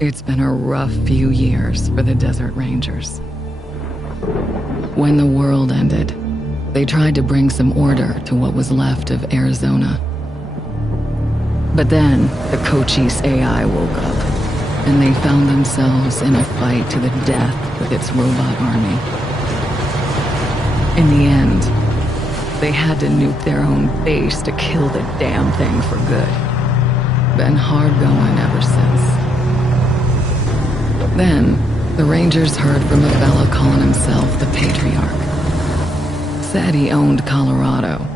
It's been a rough few years for the Desert Rangers. When the world ended, they tried to bring some order to what was left of Arizona. But then, the Cochise AI woke up, and they found themselves in a fight to the death with its robot army. In the end, they had to nuke their own base to kill the damn thing for good. Been hard going ever since. Then, the Rangers heard from a fella calling himself the Patriarch. Said he owned Colorado,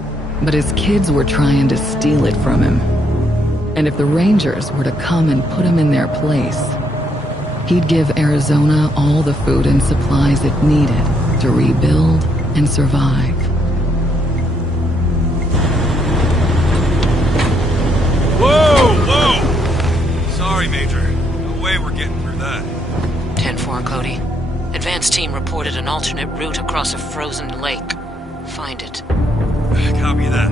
but his kids were trying to steal it from him. And if the Rangers were to come and put him in their place, he'd give Arizona all the food and supplies it needed to rebuild and survive. Whoa! Sorry, Major. No way we're getting through that. 10-4, Cody. Advance team reported an alternate route across a frozen lake. Find it. Copy that.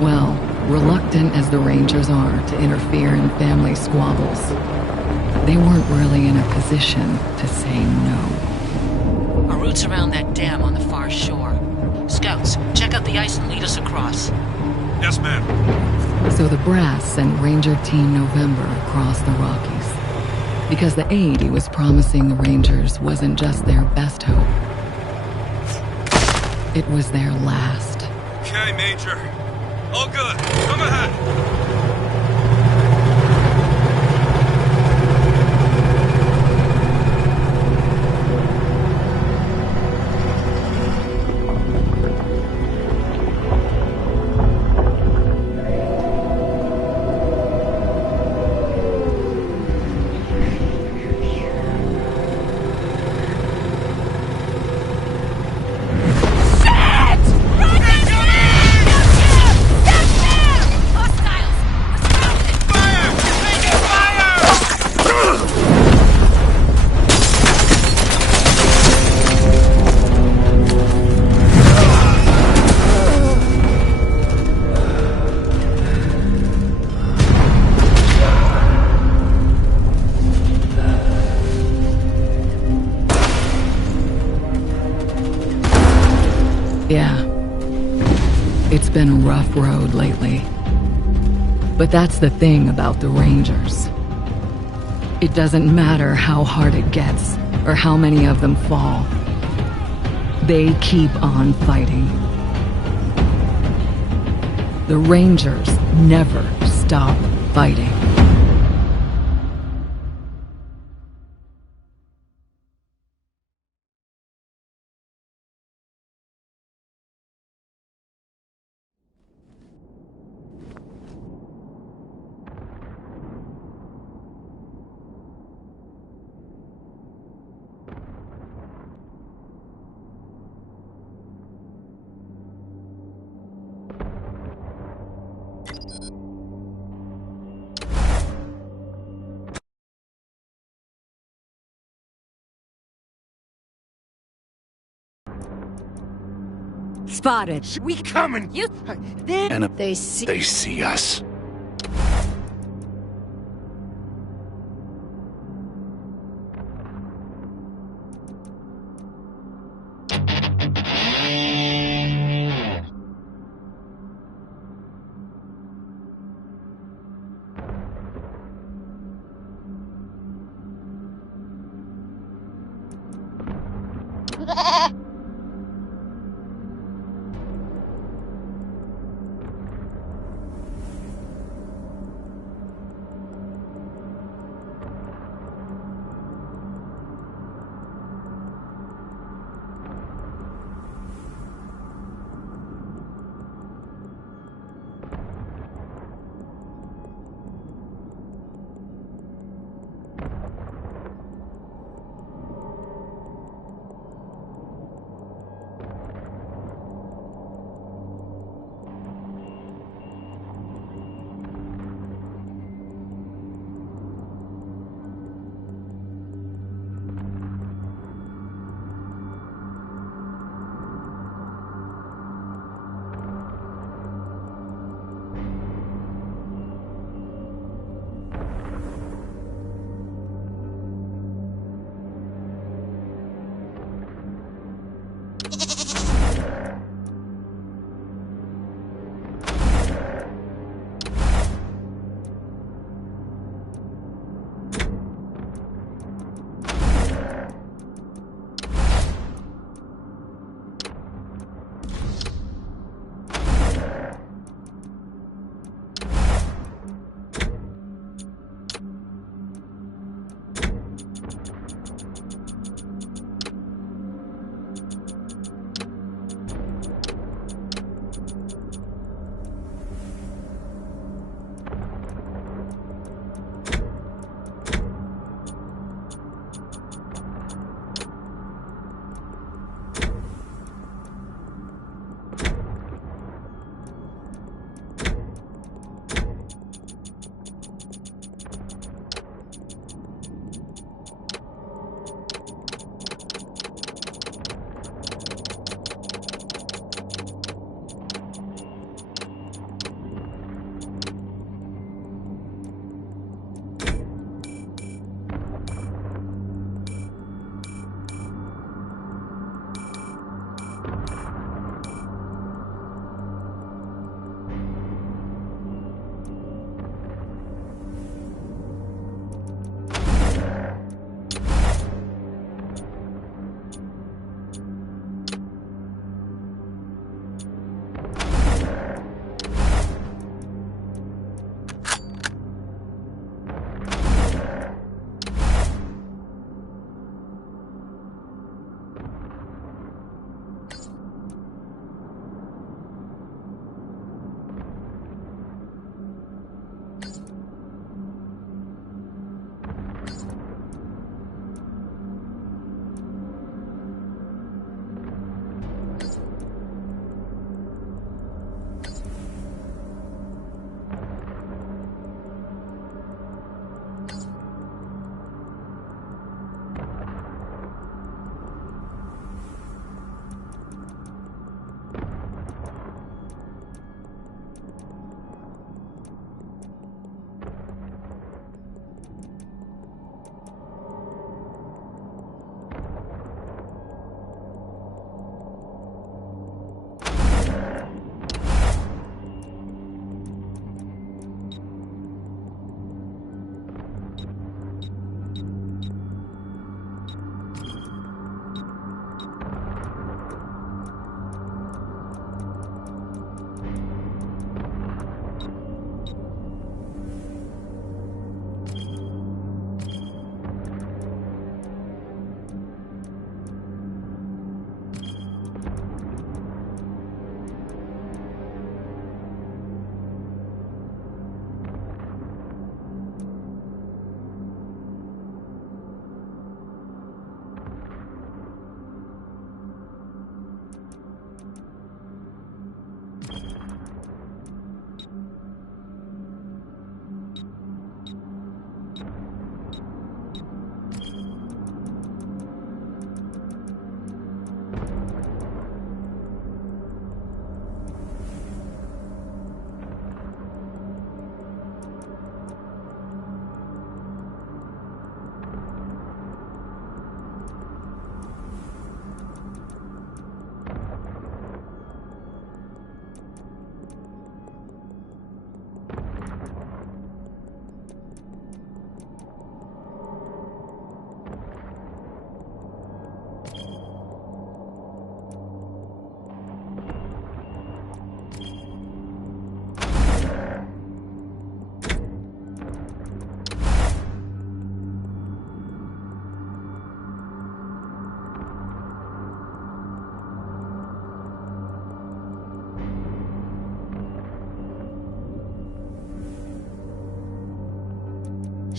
Well, reluctant as the Rangers are to interfere in family squabbles, they weren't really in a position to say no. Our route's around that dam on the far shore. Scouts, check out the ice and lead us across. Yes, ma'am. So the Brass sent Ranger Team November across the Rockies, because the aid he was promising the Rangers wasn't just their best hope. It was their last. Okay, Major. All good. Come ahead. Yeah. It's been a rough road lately. But that's the thing about the Rangers. It doesn't matter how hard it gets, or how many of them fall. They keep on fighting. The Rangers never stop fighting. Spotted. We coming! You... And they see us.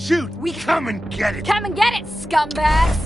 shoot! Come and get it! Come and get it, scumbags!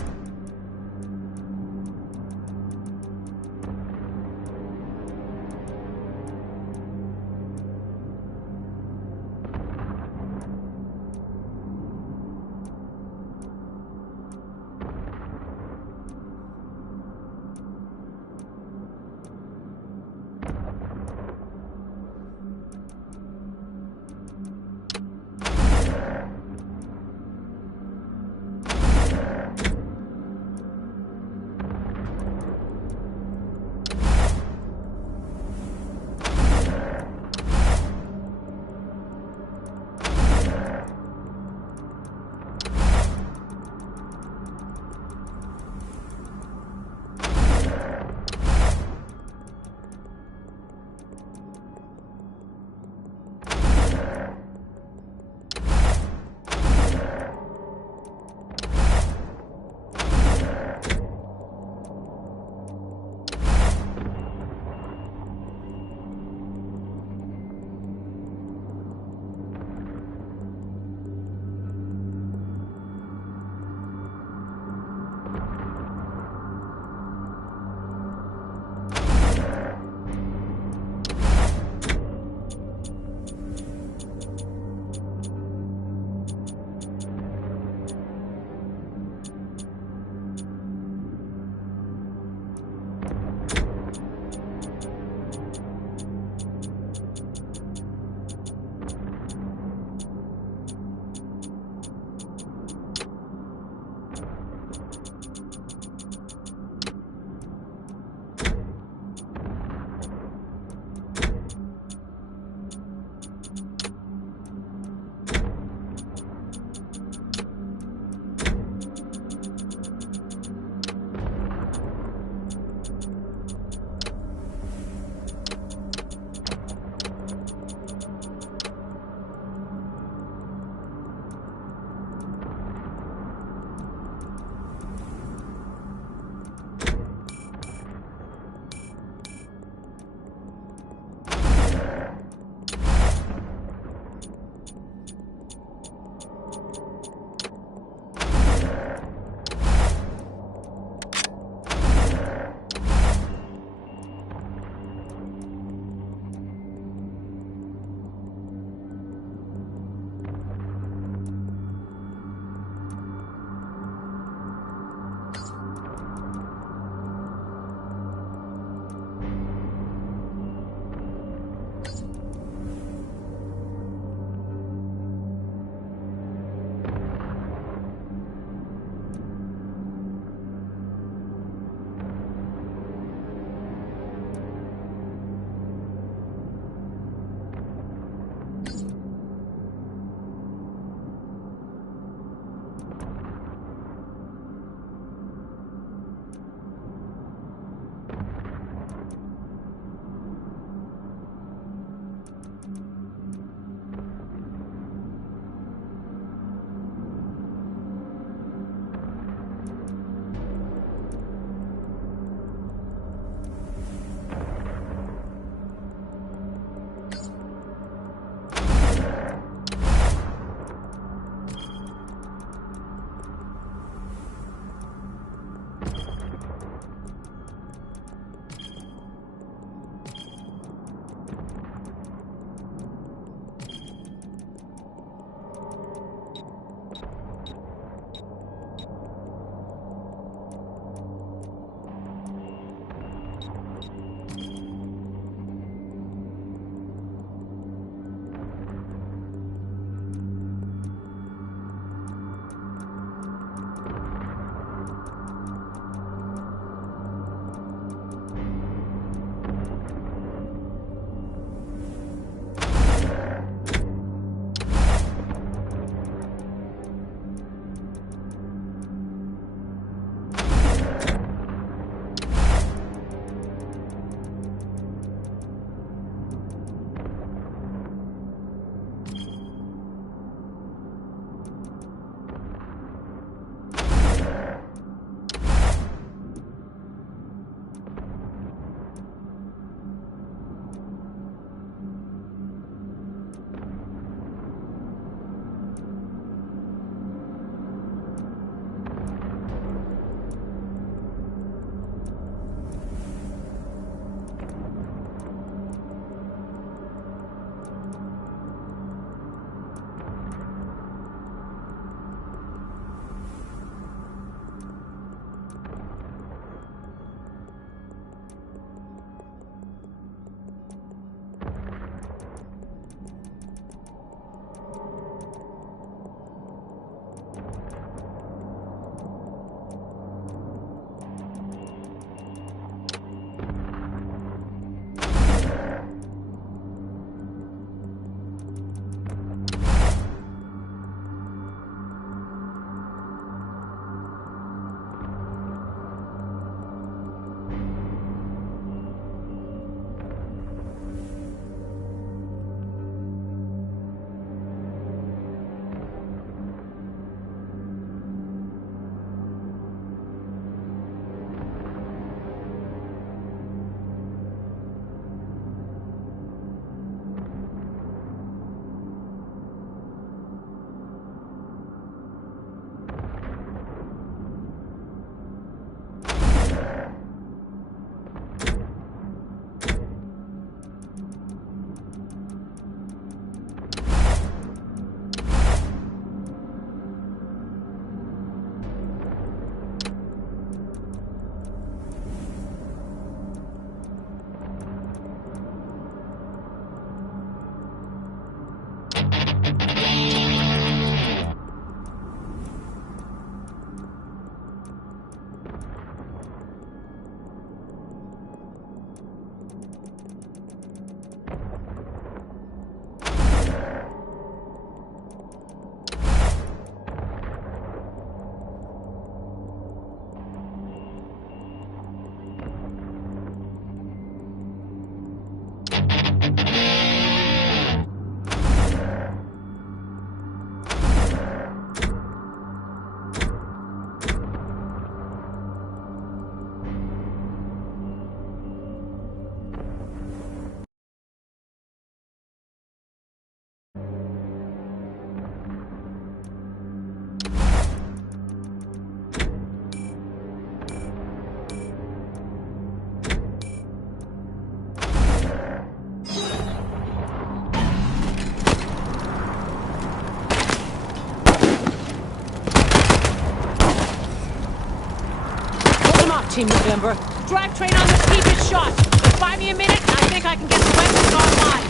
Team November. Drive train on the steepest shot. Just buy me a minute, and I think I can get the weapons online.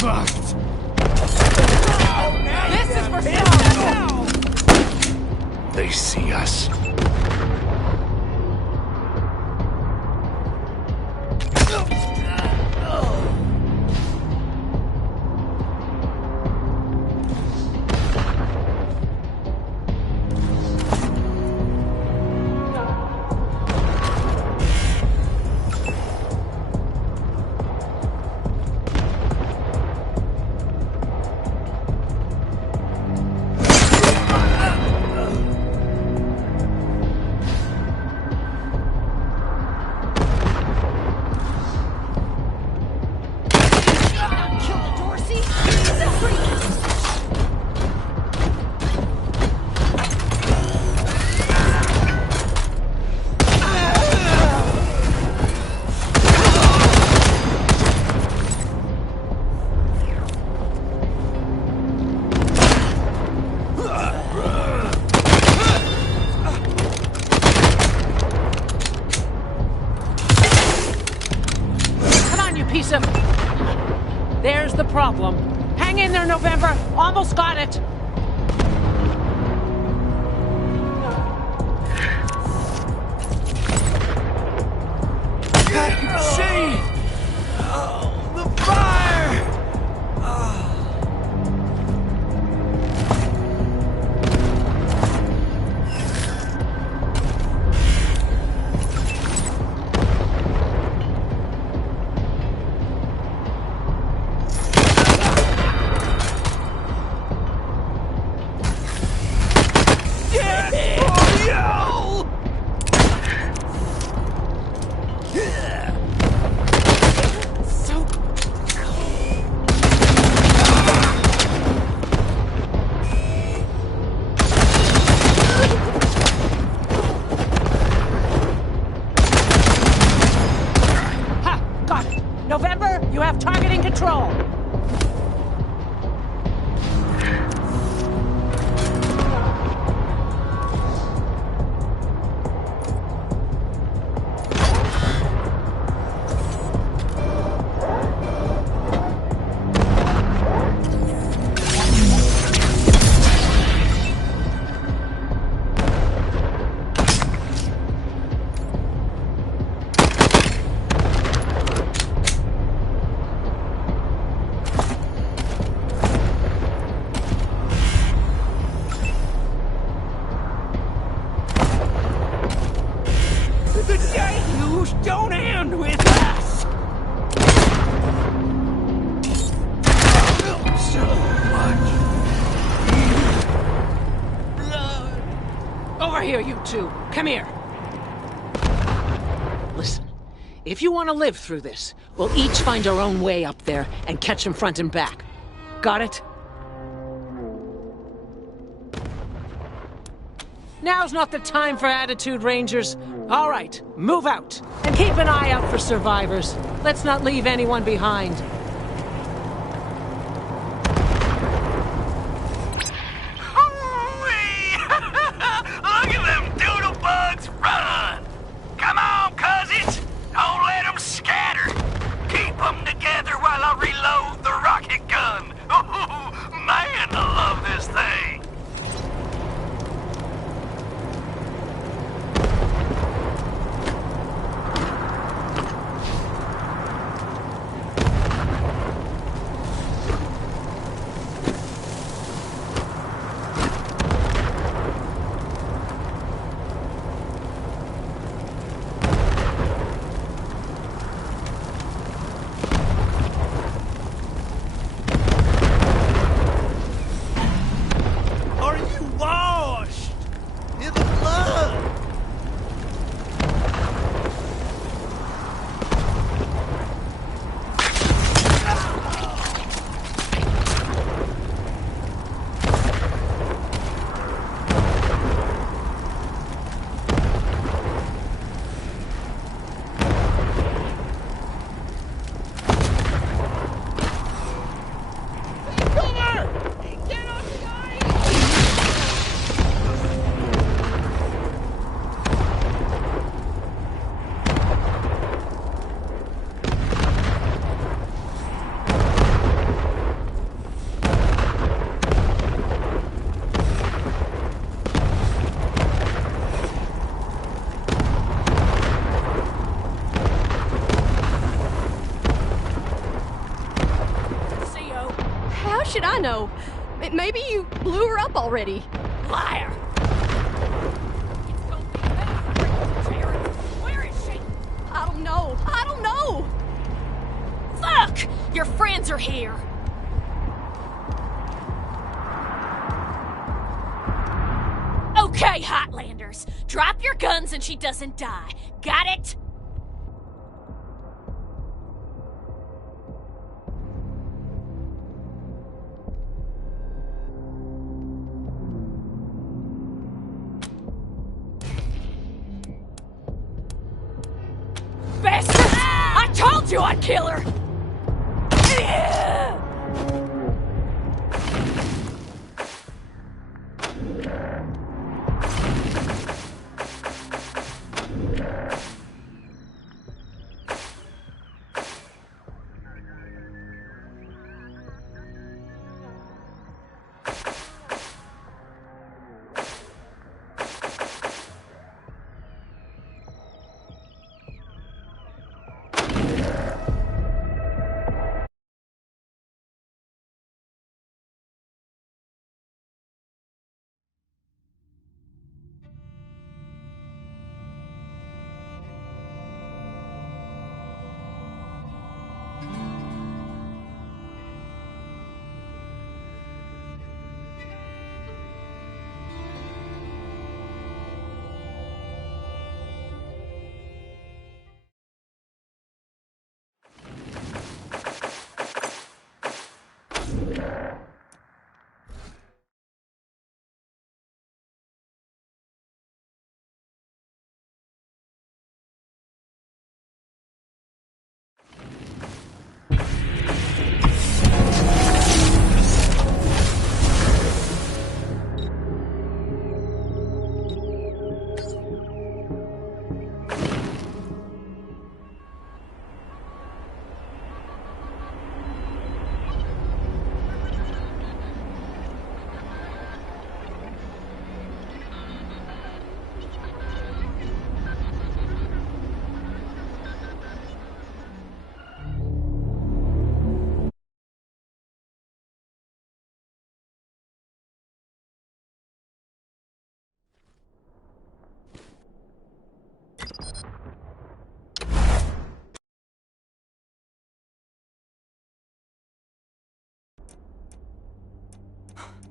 Fucked. This is for show! They see us. Piece of... There's the problem. Hang in there, November. Almost got it. I can see! Oh, the fire! November, you have targeting control. The deluge don't end with us! So much blood. Over here, you two. Come here. Listen, if you want to live through this, we'll each find our own way up there and catch them front and back. Got it? Now's not the time for attitude, Rangers. All right, move out. And keep an eye out for survivors. Let's not leave anyone behind. Look at them doodle bugs run! Come on, cousins! Don't let them scatter! Keep them together while I reload the rocket gun! Man, I love this thing! should I know? Maybe you blew her up already. Liar! It's gonna be better, Jared. Where is she? I don't know. I don't know. Fuck! Your friends are here. Okay, Hotlanders. Drop your guns and she doesn't die. Got it? Bastards! I told you I'd kill her!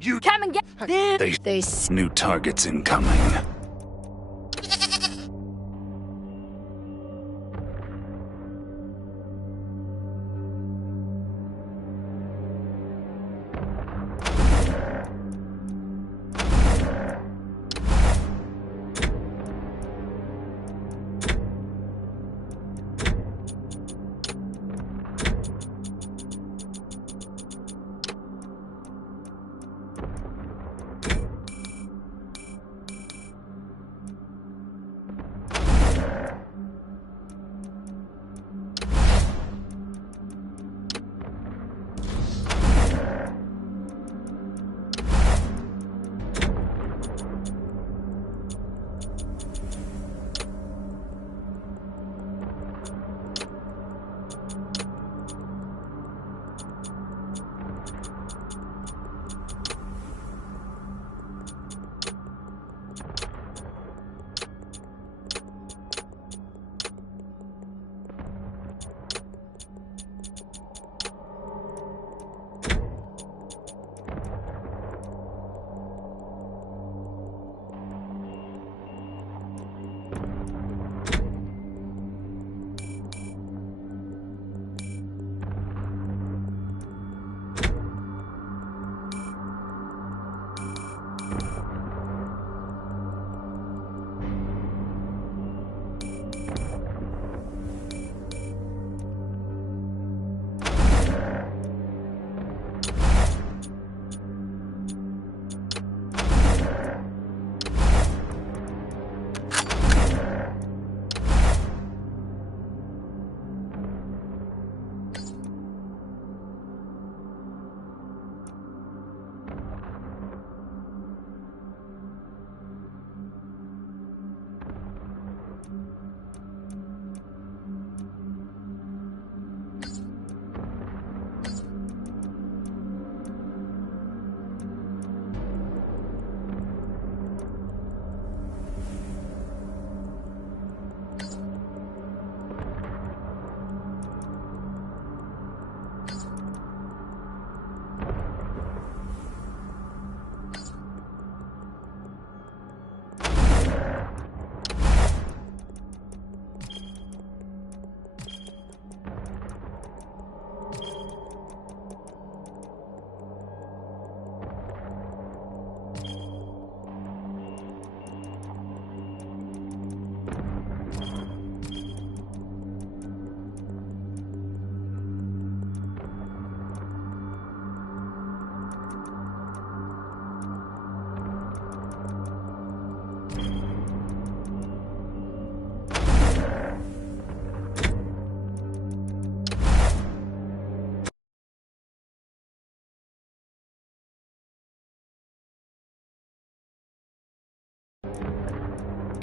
You Come and get them. they new targets incoming.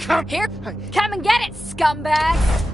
Here, come and get it, scumbags!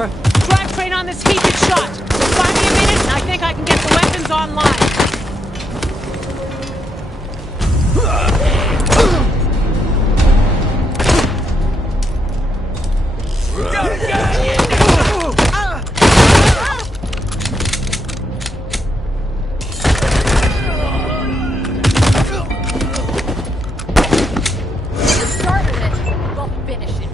over. Drivetrain on this heated shot. Find me a minute, and I think I can get the weapons online. Started it. We'll finish it.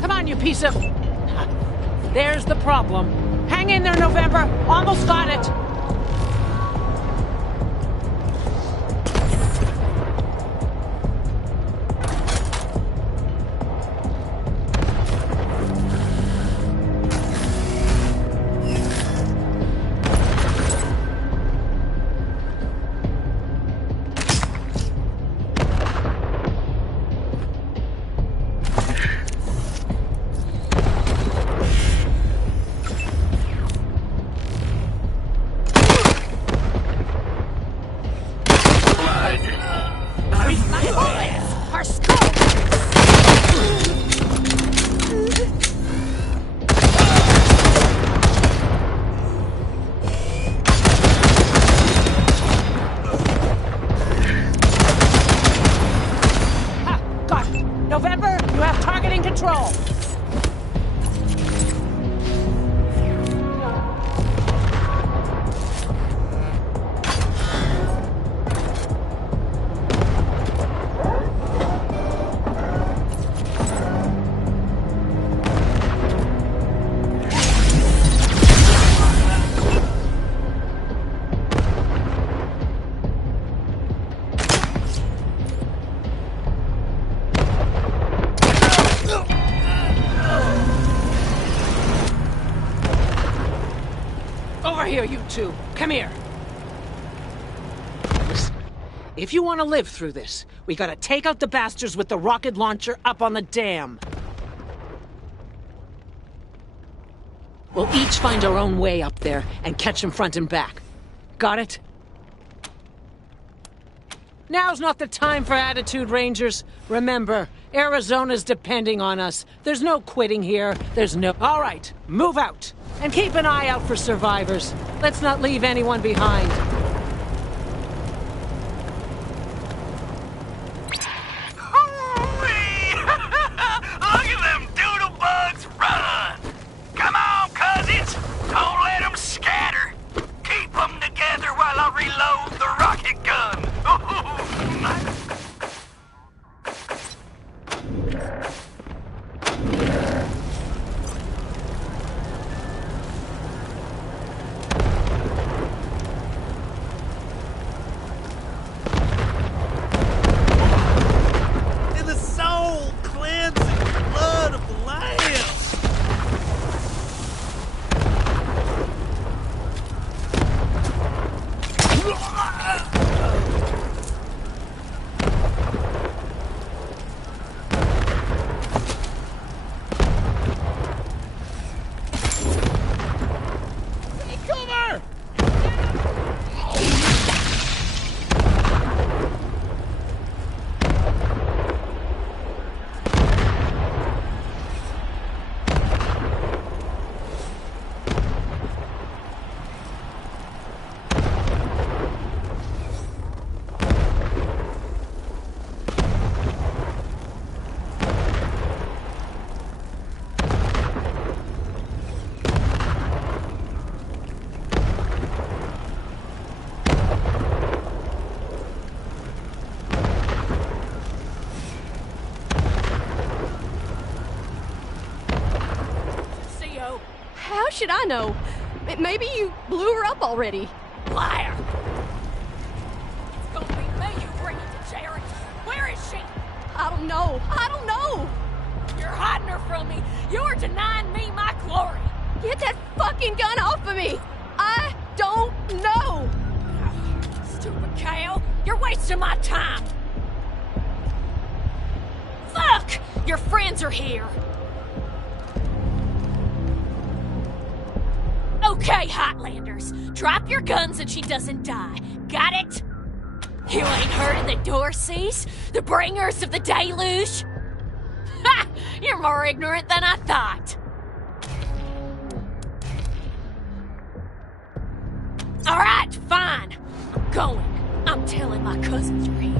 Come on, you piece of... There's the problem. Hang in there, November. Almost got it. Our skull! Ha! Got it. November, you have targeting control. Over here, you two. Come here. Listen, if you want to live through this, we gotta take out the bastards with the rocket launcher up on the dam. We'll each find our own way up there and catch them front and back. Got it? Now's not the time for attitude, Rangers. Remember, Arizona's depending on us. There's no quitting here. There's no... All right, move out. And keep an eye out for survivors. Let's not leave anyone behind. Look at them doodle bugs run! Come on, cousins! Don't let them scatter! Keep them together while I reload the rocket gun! should I know? Maybe you blew her up already. Liar! It's gonna be me who bring it to Jared. Where is she? I don't know. I don't know. You're hiding her from me. You're denying me my glory. Get that fucking gun off of me. I don't know. Stupid Kale. You're wasting my time. Fuck! Your friends are here. Okay, Hotlanders. Drop your guns and she doesn't die. Got it? You ain't heard of the Dorseys? The bringers of the deluge? Ha! You're more ignorant than I thought. Alright, fine. I'm going. I'm telling my cousins you're here.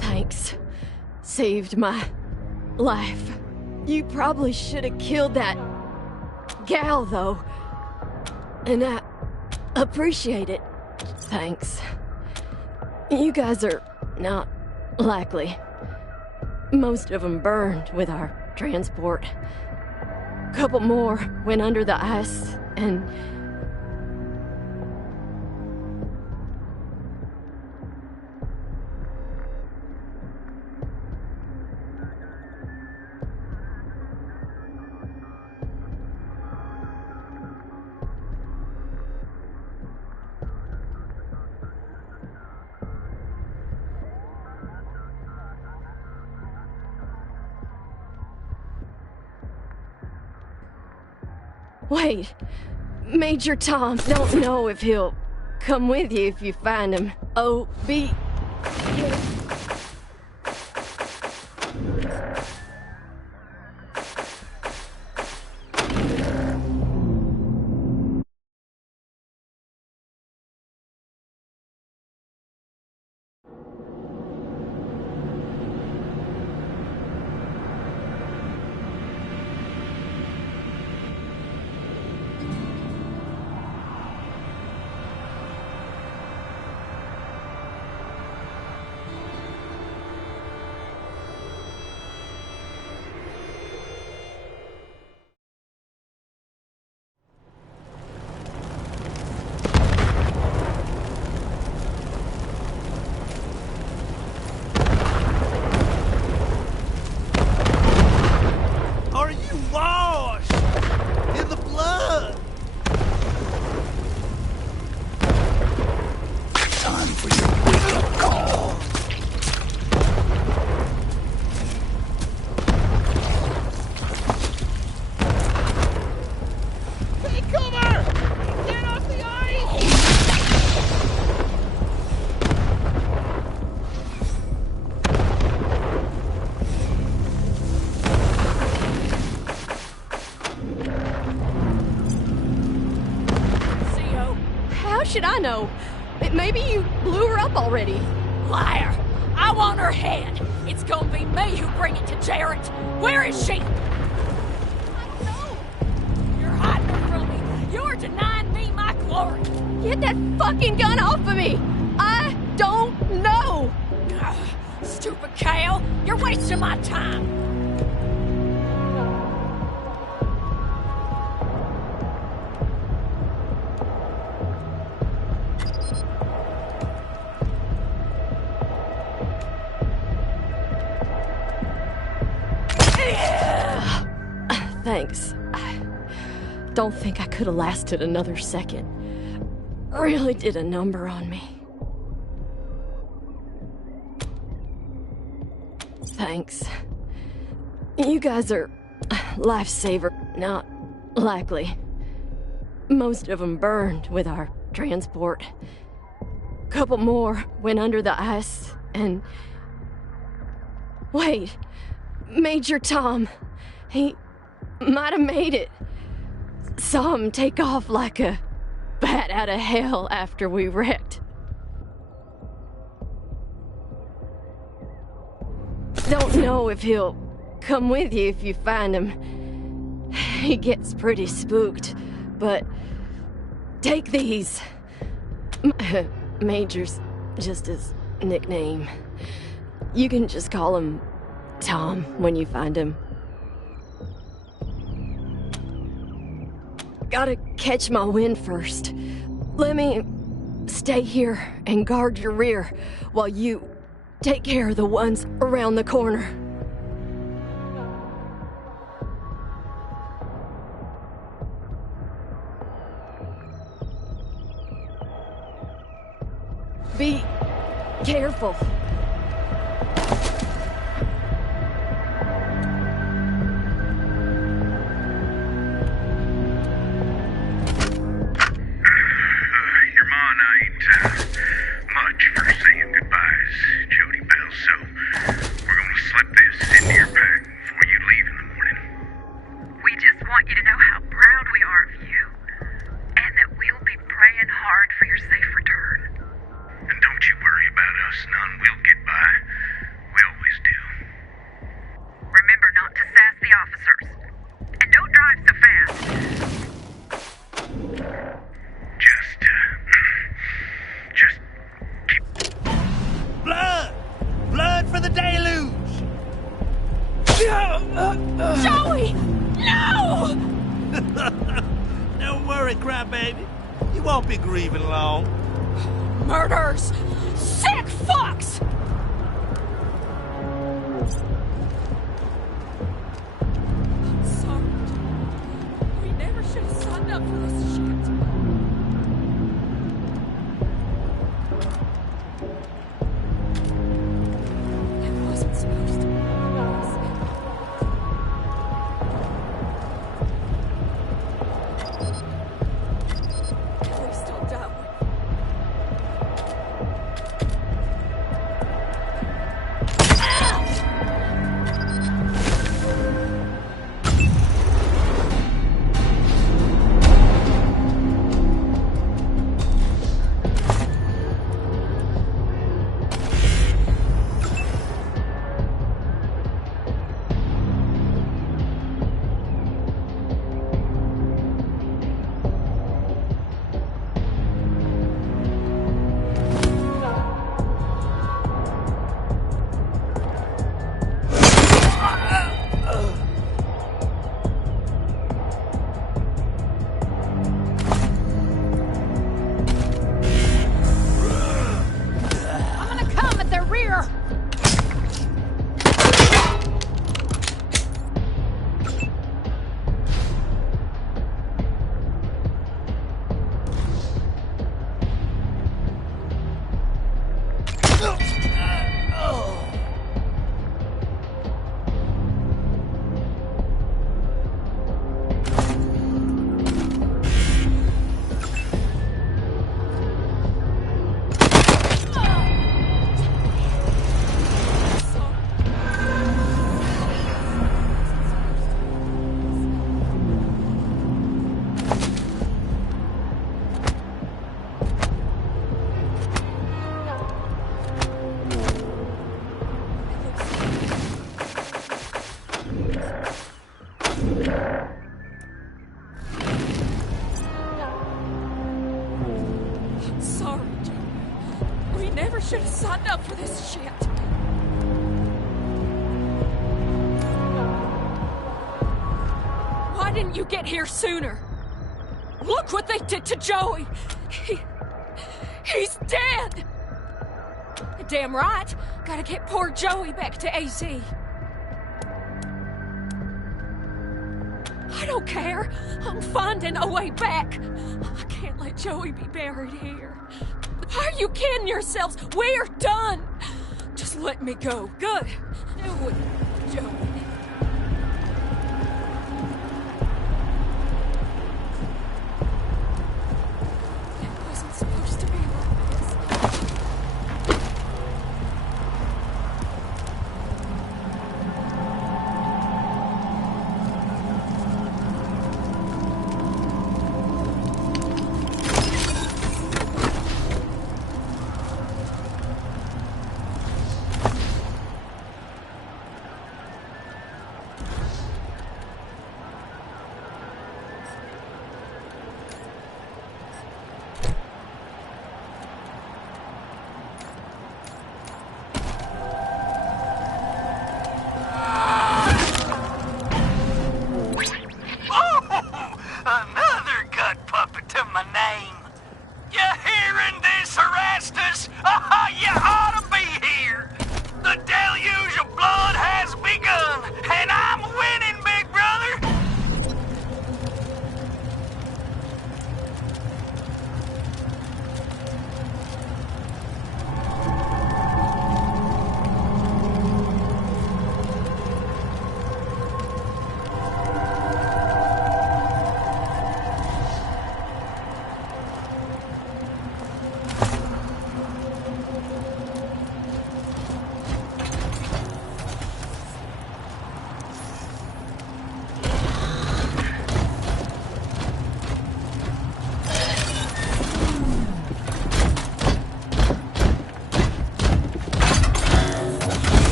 Thanks. Saved my life. You probably should have killed that gal, though. And I appreciate it. Thanks. You guys are not likely. Most of them burned with our transport. Couple more went under the ice, and wait, Major Tom, don't know if he'll come with you if you find him. Oh, be... Are you washed in the blood? Time for your wake-up call. Take cover! Get off the ice! CO. How should I know? Maybe you blew her up already. Liar! I want her head. It's gonna be me who bring it to Jared. Where is she? I don't know. You're hiding her from me. You're denying me my glory. Get that fucking gun off of me. I don't know. Ugh, stupid Kale. You're wasting my time. Thanks. I don't think I could have lasted another second. Really did a number on me. Thanks. You guys are lifesaver, not likely. Most of them burned with our transport. Couple more went under the ice, and... Wait, Major Tom, he might have made it. Saw him take off like a bat out of hell after we wrecked. Don't know if he'll come with you if you find him. He gets pretty spooked, but take these. Major's just his nickname. You can just call him Tom when you find him. gotta catch my wind first. Let me stay here and guard your rear while you take care of the ones around the corner. Be careful. Joey! No! Don't worry, crybaby. You won't be grieving long. Murders! Sick fucks! I'm sorry. We never should have signed up for this shit. It wasn't supposed to be. Should have signed up for this shit. Why didn't you get here sooner? Look what they did to Joey. He's dead. Damn right. Gotta get poor Joey back to AZ. I don't care. I'm finding a way back. I can't let Joey be buried here. Are you kidding yourselves? We're done! Just let me go. Good. Do it, Joey. It wasn't supposed to be like this.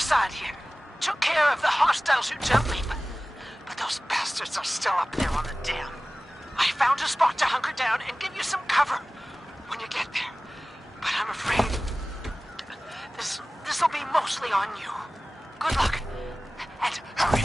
side here. Took care of the hostiles who jumped me, but those bastards are still up there on the dam. I found a spot to hunker down and give you some cover when you get there. But I'm afraid this'll be mostly on you. Good luck, and hurry.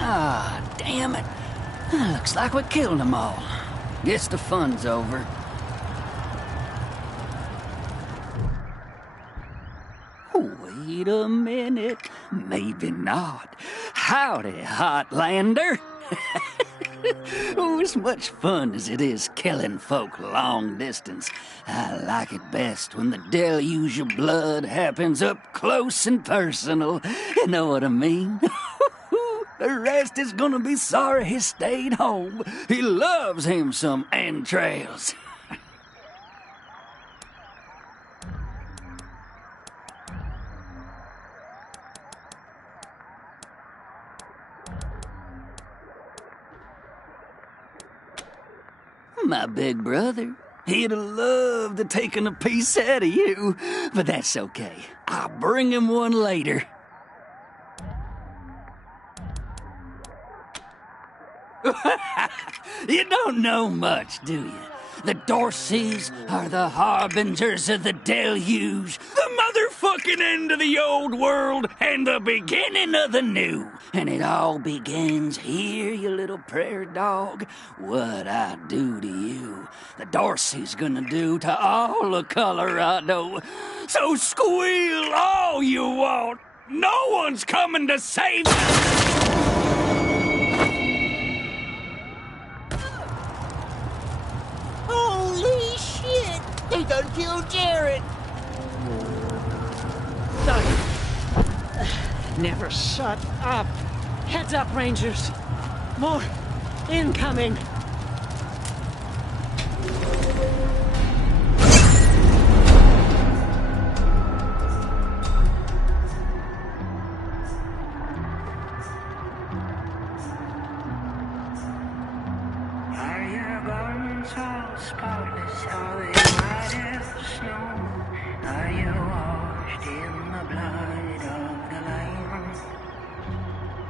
Ah, damn it. Looks like we killed them all. Guess the fun's over. Wait a minute. Maybe not. Howdy, Hotlander. Oh, as much fun as it is killing folk long distance, I like it best when the deluge of blood happens up close and personal. You know what I mean? The rest is gonna be sorry he stayed home. He loves him some entrails. My big brother, he'd have loved to taken a piece out of you, but that's okay. I'll bring him one later. You don't know much, do you? The Dorseys are the harbingers of the deluge, the motherfucking end of the old world and the beginning of the new. And it all begins here, you little prairie dog. What I do to you, the Dorseys gonna do to all of Colorado. So squeal all you want. No one's coming to save you. Holy shit! They done killed Jared! Never shut up. Heads up, Rangers. More incoming. Are your garments all spotless? Are they white as the snow? Are you washed in the blood of the Lamb?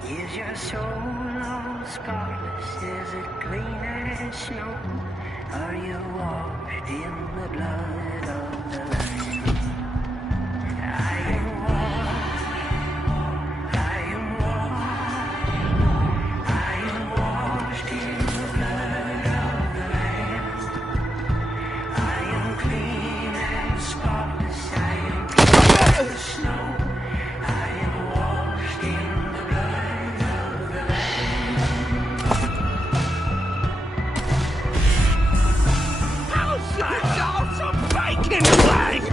Is your soul all spotless? Is it clean as snow? Are you washed in the blood of the Lamb? I am washed. I am washed. I am washed in the blood of the Lamb. I am clean and spotless. I am clean as snow. I am washed in the blood of the Lamb. How's that? Some bacon flank!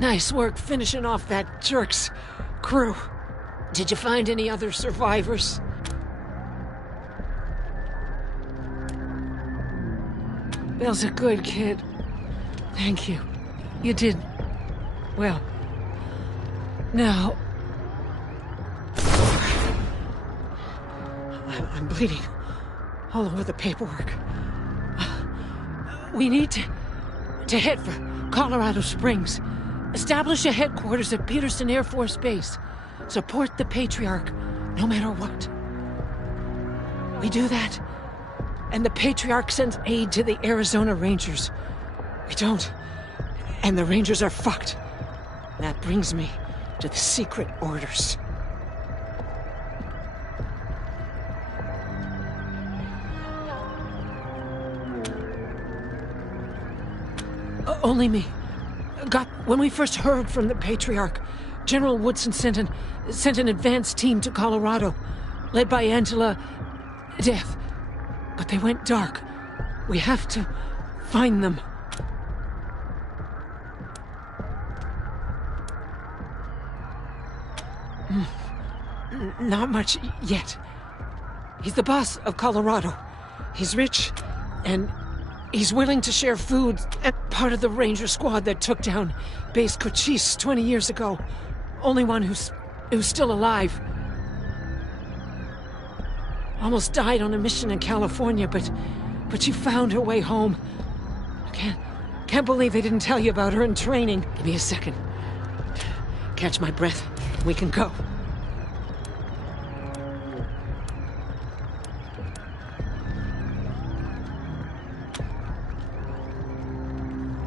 Nice work finishing off that jerk's crew. Did you find any other survivors? Bill's a good kid. Thank you. You did... well. Now... I'm bleeding all over the paperwork. We need to head for Colorado Springs. Establish a headquarters at Peterson Air Force Base. Support the Patriarch, no matter what. We do that, and the Patriarch sends aid to the Arizona Rangers. We don't, and the Rangers are fucked. That brings me to the secret orders. Only me. When we first heard from the Patriarch, General Woodson sent an advance team to Colorado, led by Angela Death. But they went dark. We have to find them. Not much yet. He's the boss of Colorado. He's rich, and he's willing to share food and part of the Ranger squad that took down Base Cochise 20 years ago. Only one who's still alive. Almost died on a mission in California, but she found her way home. I can't believe they didn't tell you about her in training. Give me a second. Catch my breath. We can go.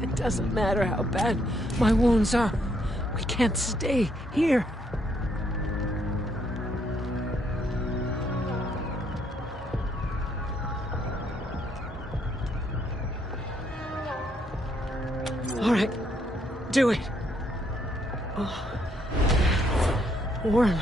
It doesn't matter how bad my wounds are. We can't stay here. All right, do it. Oh, warm.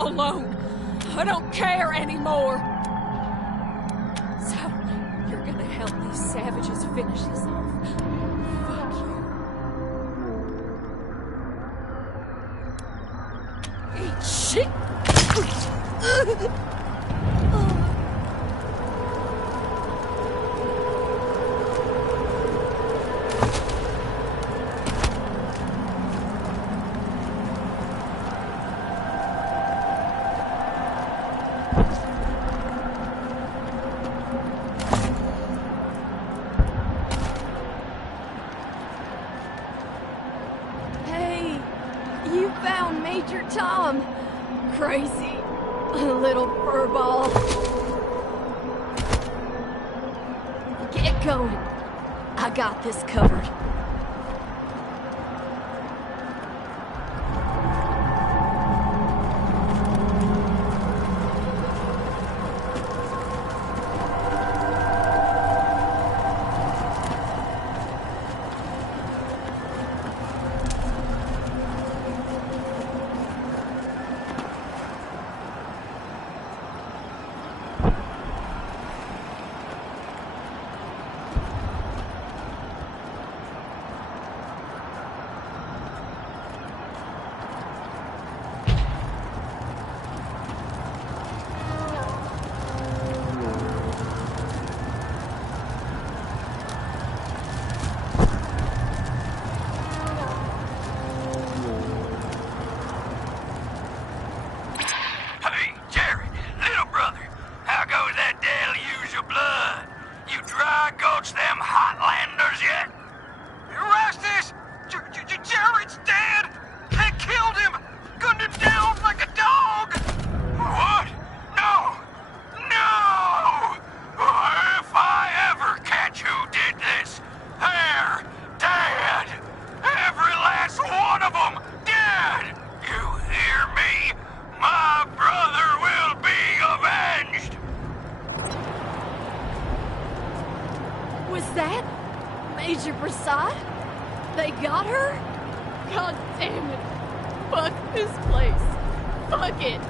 alone. I don't care anymore. So, you're gonna help these savages finish this off? Fuck you. Eat shit! Hey, you found Major Tom. Crazy little furball. Get going. I got this covered. Hey, Jared, little brother, how goes that deluge of blood? You dry gulch them Hotlanders yet? Rastus! Jared's dead! They killed him! Gunned him down like a dog! What? No! No! If I ever catch who did this, they're dead! Every last one of them dead! You hear me? My brother will be avenged! Was that Major Prasad? They got her? God damn it. Fuck this place. Fuck it.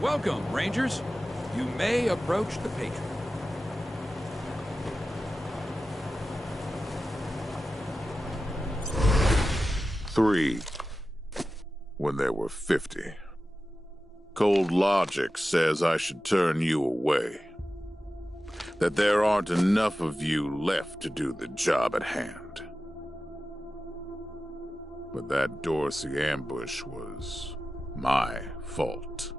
Welcome, Rangers. You may approach the Patriot. Three, when there were 50. Cold logic says I should turn you away. That there aren't enough of you left to do the job at hand. But that Dorsey ambush was my fault.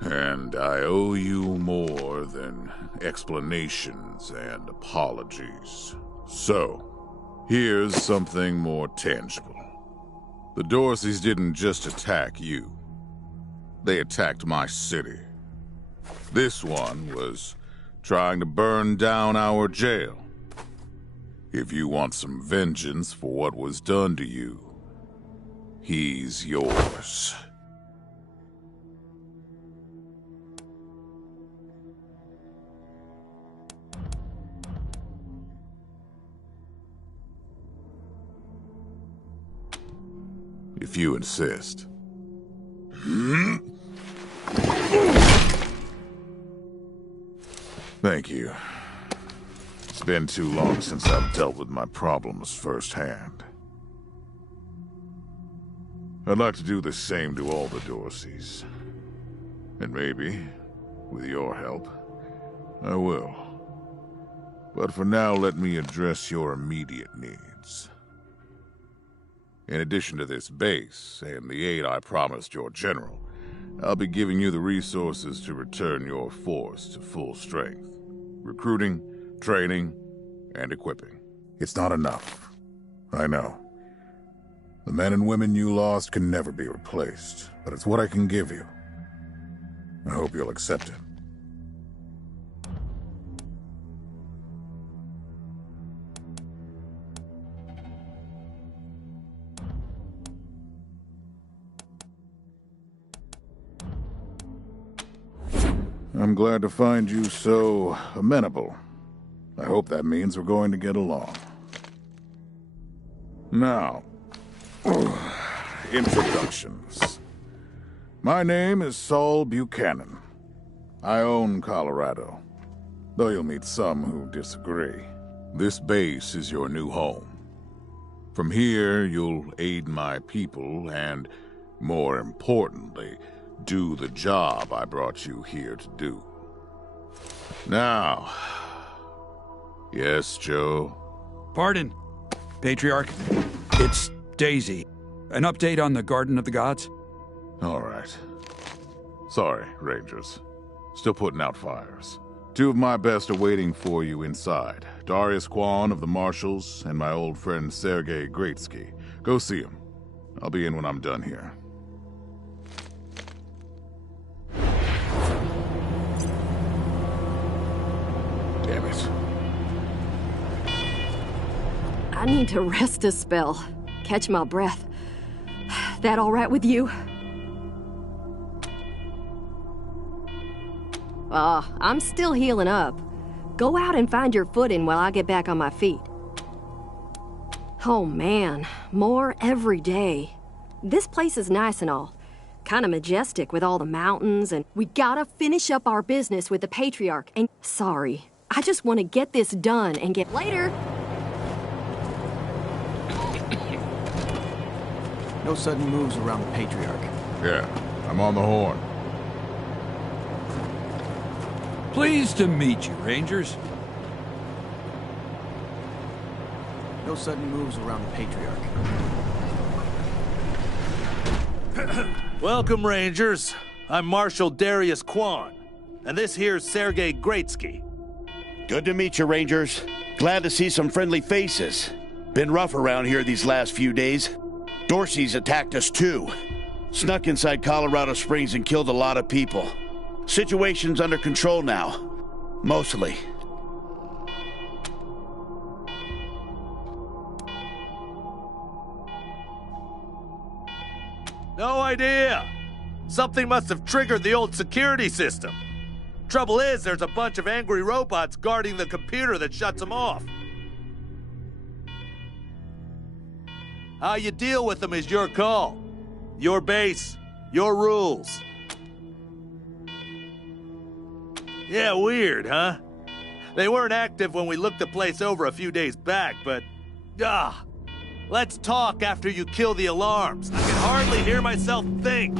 And I owe you more than explanations and apologies. So, here's something more tangible. The Dorseys didn't just attack you. They attacked my city. This one was trying to burn down our jail. If you want some vengeance for what was done to you, he's yours. If you insist. Thank you. It's been too long since I've dealt with my problems firsthand. I'd like to do the same to all the Dorseys. And maybe, with your help, I will. But for now, let me address your immediate needs. In addition to this base, and the aid I promised your general, I'll be giving you the resources to return your force to full strength. Recruiting, training, and equipping. It's not enough. I know. The men and women you lost can never be replaced, but it's what I can give you. I hope you'll accept it. I'm glad to find you so amenable. I hope that means we're going to get along. Now, introductions. My name is Saul Buchanan. I own Colorado, though you'll meet some who disagree. This base is your new home. From here, you'll aid my people and, more importantly, do the job I brought you here to do. Now, yes, Joe? Pardon, Patriarch. It's Daisy. An update on the Garden of the Gods? All right. Sorry, Rangers. Still putting out fires. Two of my best are waiting for you inside. Darius Kwan of the Marshals and my old friend Sergei Greatsky. Go see him. I'll be in when I'm done here. Damn it. I need to rest a spell. Catch my breath. That all right with you? I'm still healing up. Go out and find your footing while I get back on my feet. Oh man, more every day. This place is nice and all. Kinda majestic with all the mountains, and we gotta finish up our business with the Patriarch, and sorry. I just want to get this done and get later. No sudden moves around the Patriarch. Yeah, I'm on the horn. Pleased to meet you, Rangers. No sudden moves around the Patriarch. Welcome, Rangers. I'm Marshal Darius Kwan, and this here's Sergei Greatsky. Good to meet you, Rangers. Glad to see some friendly faces. Been rough around here these last few days. Dorsey's attacked us too. Snuck inside Colorado Springs and killed a lot of people. Situation's under control now. Mostly. No idea. Something must have triggered the old security system. Trouble is, there's a bunch of angry robots guarding the computer that shuts them off. How you deal with them is your call. Your base, your rules. Yeah, weird, huh? They weren't active when we looked the place over a few days back, but... let's talk after you kill the alarms. I can hardly hear myself think.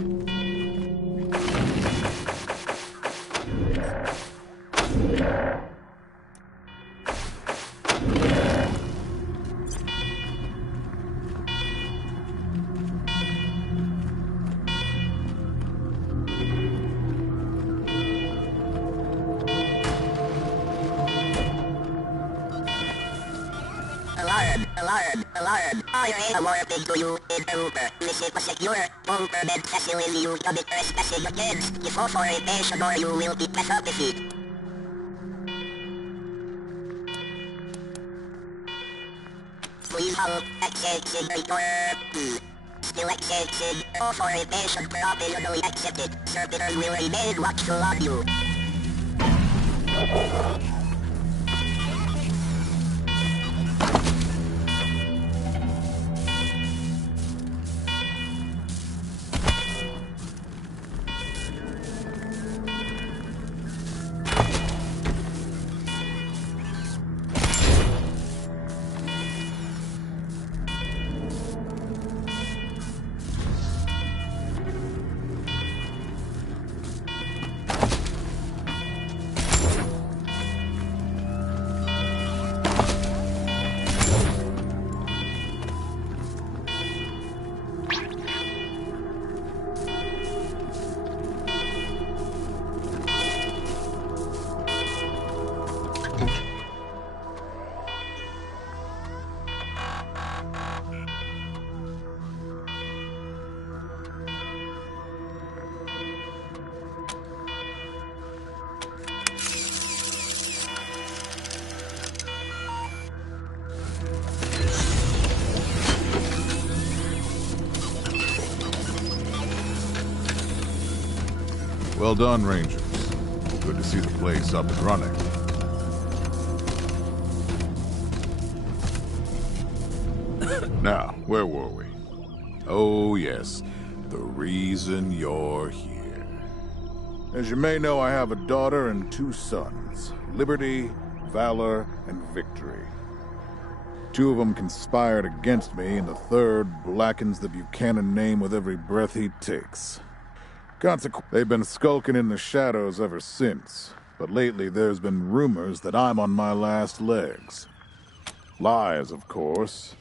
Alarm. Fire warning to you is over. Visit a secure bunker bed facility. You commit trespassing against the foreign or you will be defeated. Please hold accessing door. Still accessing. Authorization properly accepted. Servitors will remain watchful on you. Well done, Rangers. Good to see the place up and running. Now, where were we? Oh, yes. The reason you're here. As you may know, I have a daughter and 2 sons. Liberty, Valor, and Victory. 2 of them conspired against me, and the 3rd blackens the Buchanan name with every breath he takes. They've been skulking in the shadows ever since, but lately there's been rumors that I'm on my last legs. Lies, of course,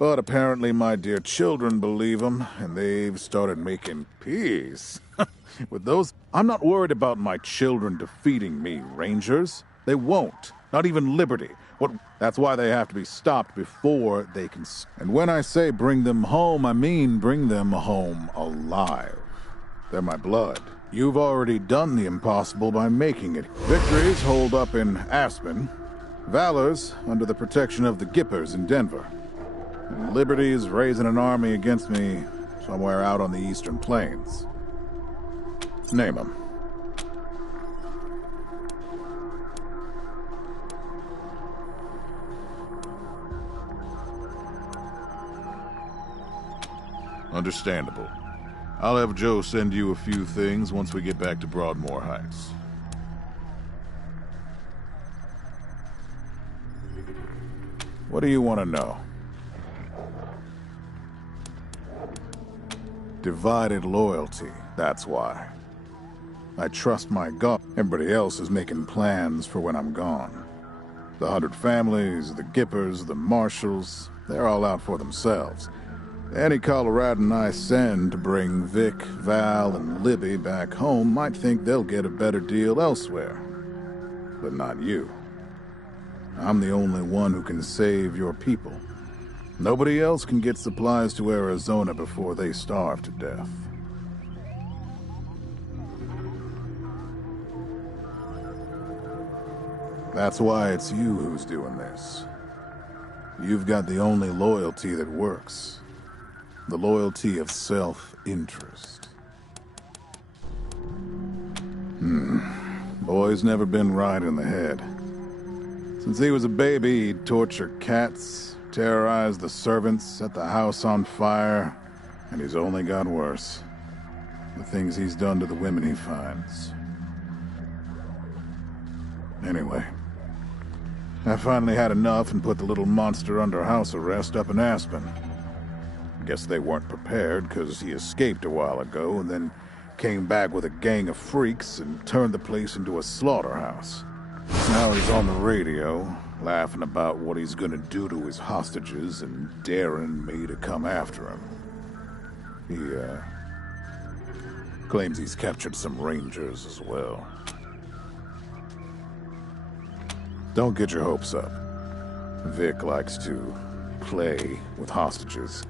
but apparently my dear children believe them, and they've started making peace. With those, I'm not worried about my children defeating me, Rangers. They won't, not even Liberty. That's why they have to be stopped before they can... And when I say bring them home, I mean bring them home alive. They're my blood. You've already done the impossible by making it. Victory's holed up in Aspen. Valor's under the protection of the Gippers in Denver. And Liberty's raising an army against me somewhere out on the eastern plains. Name them. Understandable. I'll have Joe send you a few things once we get back to Broadmoor Heights. What do you want to know? Divided loyalty, that's why. I trust my God. Everybody else is making plans for when I'm gone. The 100 families, the Gippers, the Marshals, they're all out for themselves. Any Coloradan I send to bring Vic, Val, and Libby back home might think they'll get a better deal elsewhere. But not you. I'm the only one who can save your people. Nobody else can get supplies to Arizona before they starve to death. That's why it's you who's doing this. You've got the only loyalty that works. The loyalty of self-interest. Boy's never been right in the head. Since he was a baby, he'd torture cats, terrorize the servants, set the house on fire, and he's only got worse. The things he's done to the women he finds. Anyway, I finally had enough and put the little monster under house arrest up in Aspen. Guess they weren't prepared, because he escaped a while ago and then came back with a gang of freaks and turned the place into a slaughterhouse. Now he's on the radio, laughing about what he's gonna do to his hostages and daring me to come after him. He, claims he's captured some Rangers as well. Don't get your hopes up. Vic likes to play with hostages.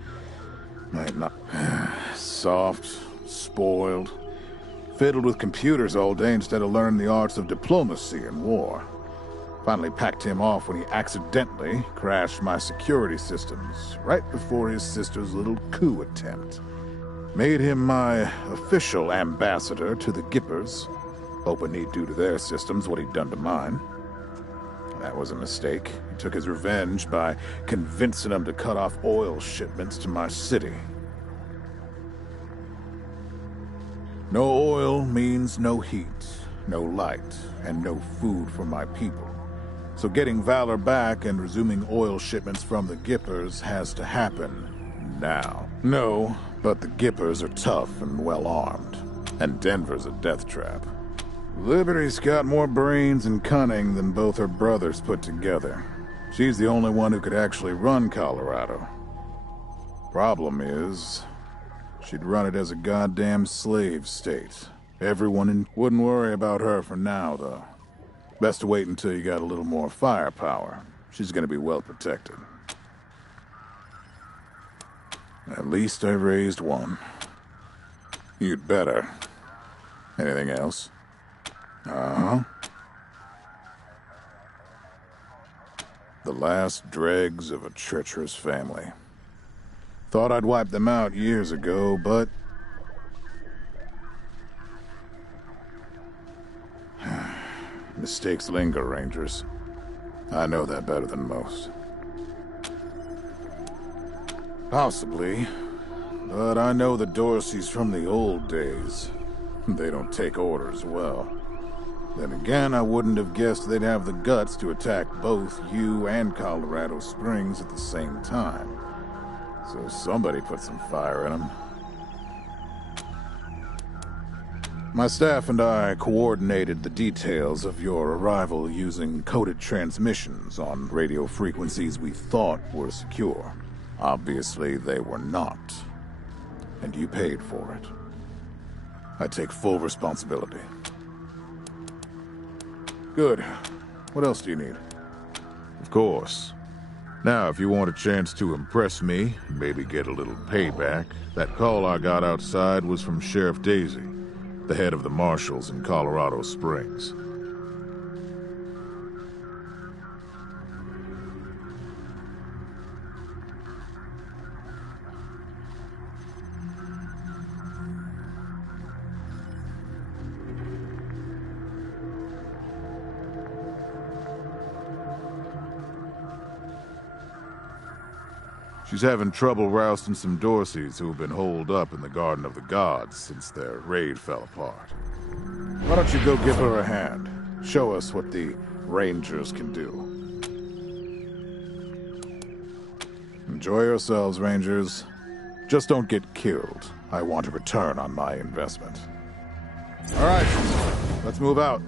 Might not. Soft, spoiled, fiddled with computers all day instead of learning the arts of diplomacy and war. Finally packed him off when he accidentally crashed my security systems right before his sister's little coup attempt. Made him my official ambassador to the Gippers, hoping he'd do to their systems what he'd done to mine. That was a mistake. He took his revenge by convincing them to cut off oil shipments to my city. No oil means no heat, no light, and no food for my people. So getting Valor back and resuming oil shipments from the Gippers has to happen now. No, but the Gippers are tough and well-armed, and Denver's a death trap. Liberty's got more brains and cunning than both her brothers put together. She's the only one who could actually run Colorado. Problem is, she'd run it as a goddamn slave state. Wouldn't worry about her for now, though. Best to wait until you got a little more firepower. She's gonna be well protected. At least I raised one. You'd better. Anything else? Uh-huh. The last dregs of a treacherous family. Thought I'd wiped them out years ago, but Mistakes linger, Rangers. I know that better than most. Possibly. But I know the Dorseys from the old days. They don't take orders well. Then again, I wouldn't have guessed they'd have the guts to attack both you and Colorado Springs at the same time. So somebody put some fire in them. My staff and I coordinated the details of your arrival using coded transmissions on radio frequencies we thought were secure. Obviously, they were not. And you paid for it. I take full responsibility. Good. What else do you need? Of course. Now, if you want a chance to impress me, maybe get a little payback, that call I got outside was from Sheriff Daisy, the head of the marshals in Colorado Springs. She's having trouble rousting some Dorseys who've been holed up in the Garden of the Gods since their raid fell apart. Why don't you go give her a hand? Show us what the Rangers can do. Enjoy yourselves, Rangers. Just don't get killed. I want a return on my investment. All right, let's move out.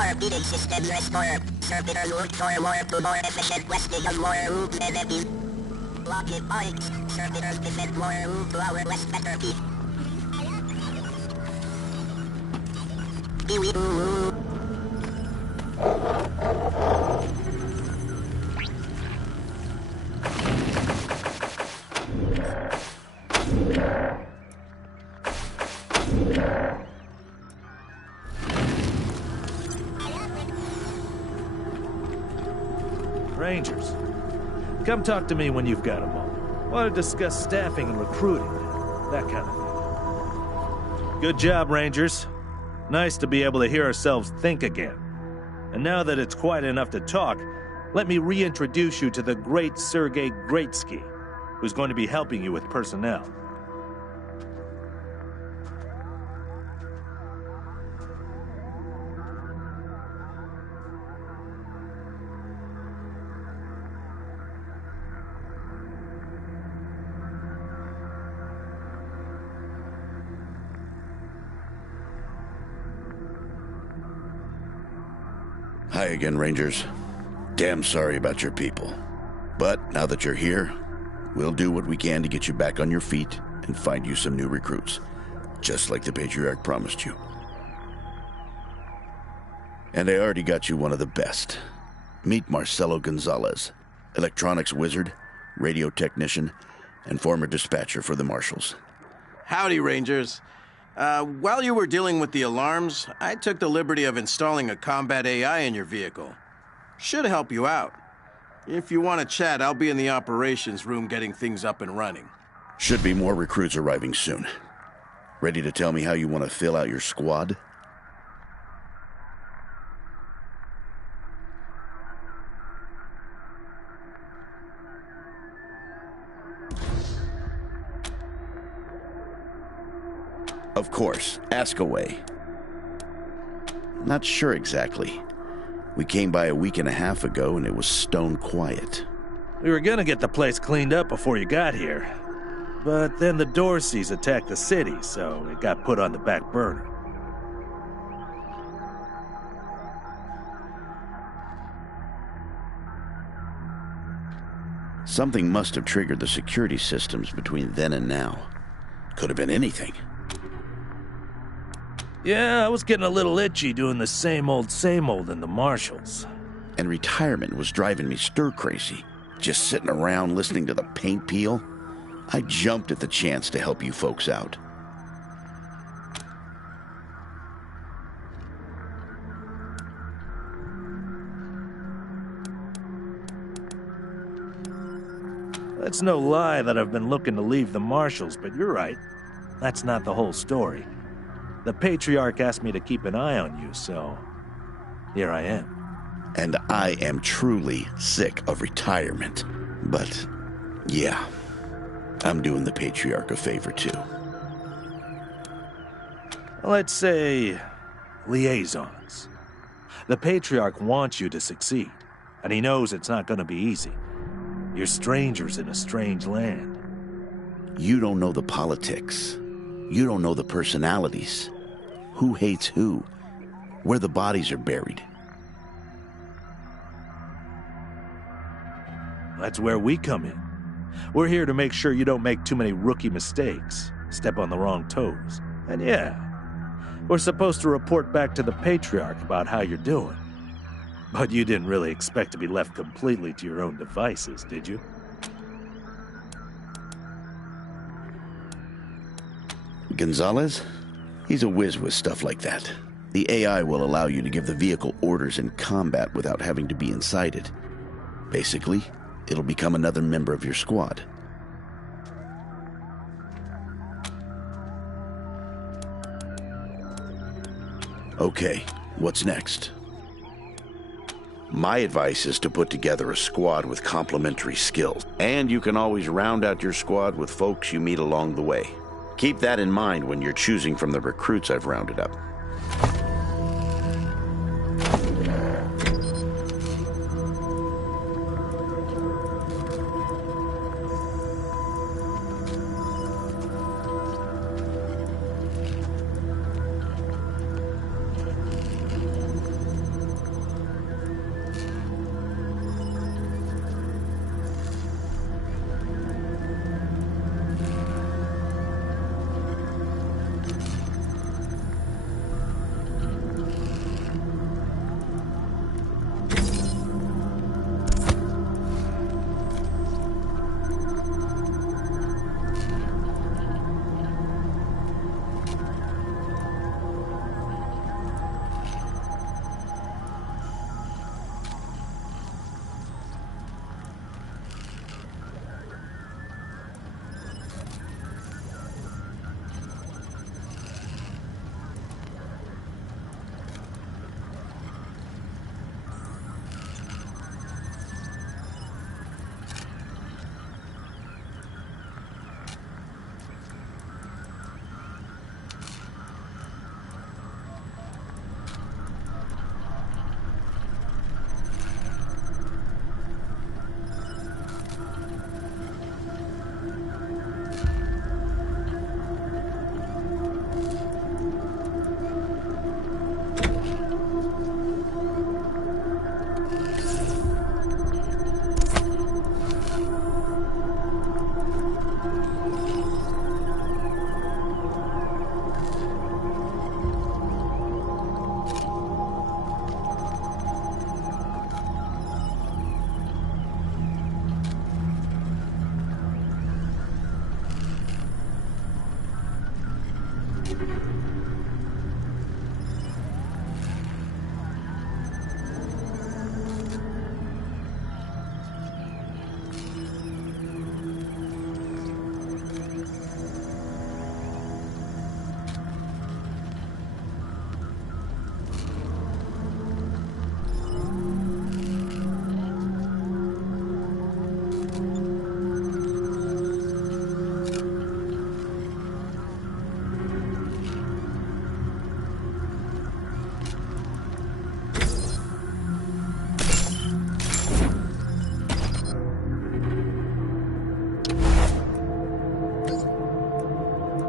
Power feeding systems restored. Circuitous look for more efficient westing of more route benefit. Locket points. Circuitous defend more route to our west better feet. Wee-wee-woo-woo. Rangers, come talk to me when you've got a moment. Want to discuss staffing and recruiting, that kind of thing. Good job, Rangers. Nice to be able to hear ourselves think again. And now that it's quiet enough to talk, let me reintroduce you to the great Sergei Greatsky, who's going to be helping you with personnel. Hi again, Rangers. Damn sorry about your people. But now that you're here, we'll do what we can to get you back on your feet and find you some new recruits, just like the Patriarch promised you. And I already got you one of the best. Meet Marcelo Gonzalez, electronics wizard, radio technician, and former dispatcher for the Marshals. Howdy, Rangers. While you were dealing with the alarms, I took the liberty of installing a combat AI in your vehicle. Should help you out. If you want to chat, I'll be in the operations room getting things up and running. Should be more recruits arriving soon. Ready to tell me how you want to fill out your squad? Of course, ask away. Not sure exactly. We came by a week and a half ago and it was stone quiet. We were gonna get the place cleaned up before you got here. But then the Dorseys attacked the city, so it got put on the back burner. Something must have triggered the security systems between then and now. Could have been anything. Yeah, I was getting a little itchy doing the same old in the Marshals. And retirement was driving me stir-crazy. Just sitting around listening to the paint peel. I jumped at the chance to help you folks out. It's no lie that I've been looking to leave the Marshals, but you're right. That's not the whole story. The Patriarch asked me to keep an eye on you, so here I am. And I am truly sick of retirement. But, yeah, I'm doing the Patriarch a favor, too. Let's say liaisons. The Patriarch wants you to succeed, and he knows it's not going to be easy. You're strangers in a strange land. You don't know the politics. You don't know the personalities. Who hates who? Where the bodies are buried. That's where we come in. We're here to make sure you don't make too many rookie mistakes, step on the wrong toes. And yeah, we're supposed to report back to the Patriarch about how you're doing. But you didn't really expect to be left completely to your own devices, did you? Gonzalez? He's a whiz with stuff like that. The AI will allow you to give the vehicle orders in combat without having to be inside it. Basically, it'll become another member of your squad. Okay, what's next? My advice is to put together a squad with complementary skills. And you can always round out your squad with folks you meet along the way. Keep that in mind when you're choosing from the recruits I've rounded up.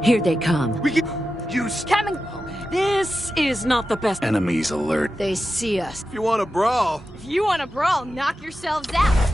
Here they come. We can use... Coming. This is not the best. Enemies alert. They see us. If you want to brawl... If you want to brawl, knock yourselves out.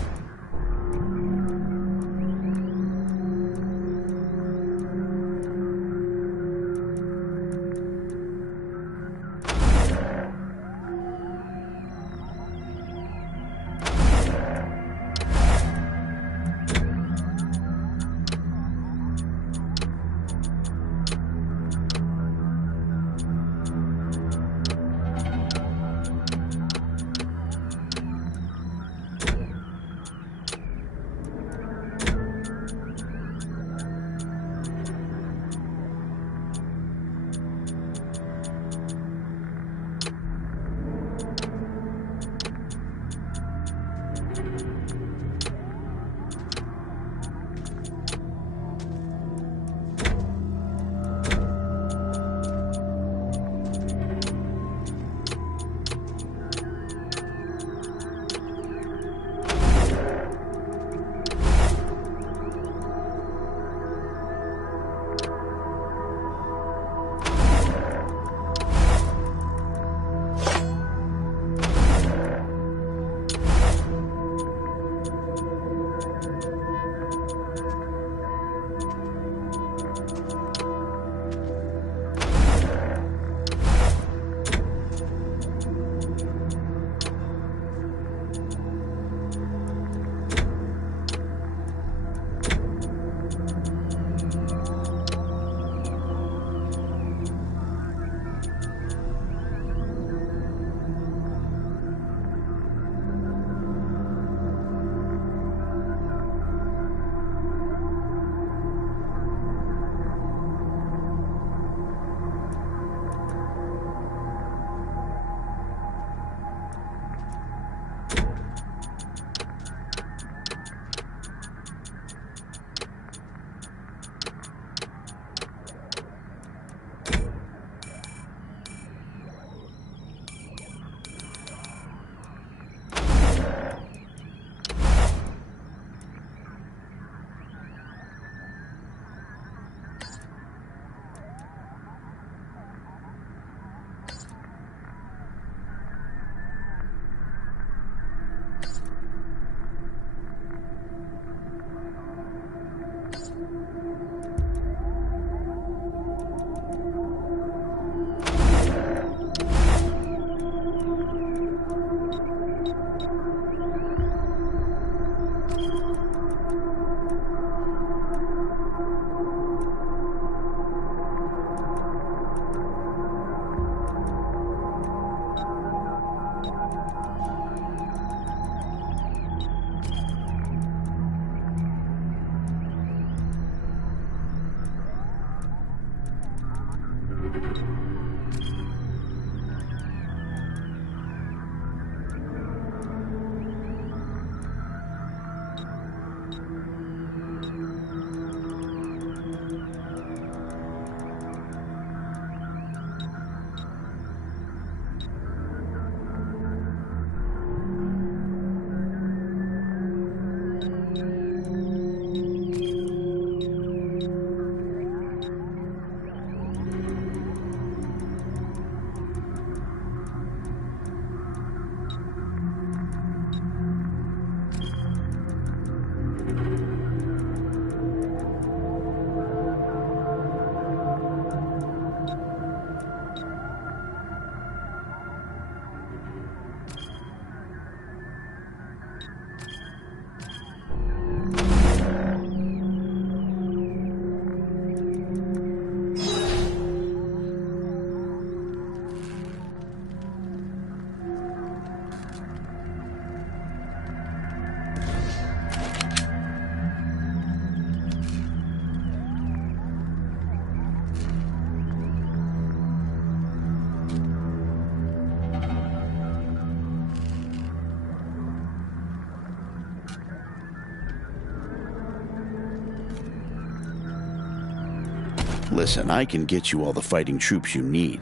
Listen, I can get you all the fighting troops you need.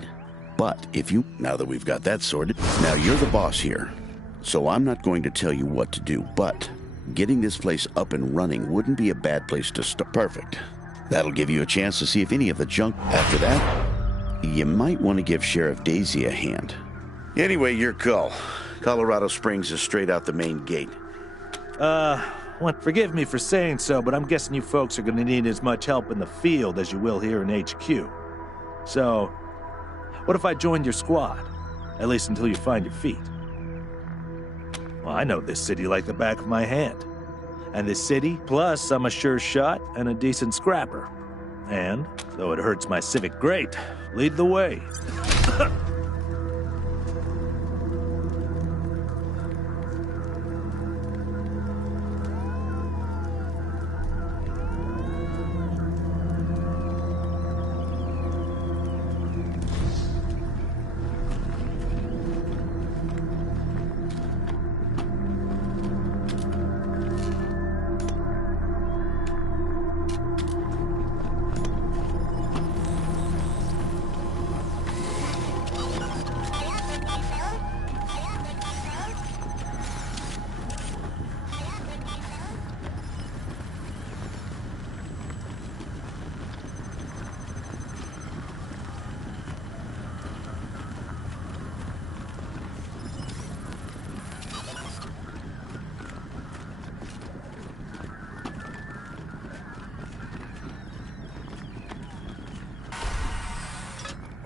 But if you... Now that we've got that sorted, now you're the boss here. So I'm not going to tell you what to do, but getting this place up and running wouldn't be a bad place to start. Perfect. That'll give you a chance to see if any of the junk after that. You might want to give Sheriff Daisy a hand. Anyway, your call. Colorado Springs is straight out the main gate. Forgive me for saying so, but I'm guessing you folks are gonna need as much help in the field as you will here in HQ. So, what if I joined your squad? At least until you find your feet. Well, I know this city like the back of my hand. And this city, plus I'm a sure shot and a decent scrapper. And, though it hurts my civic great, lead the way.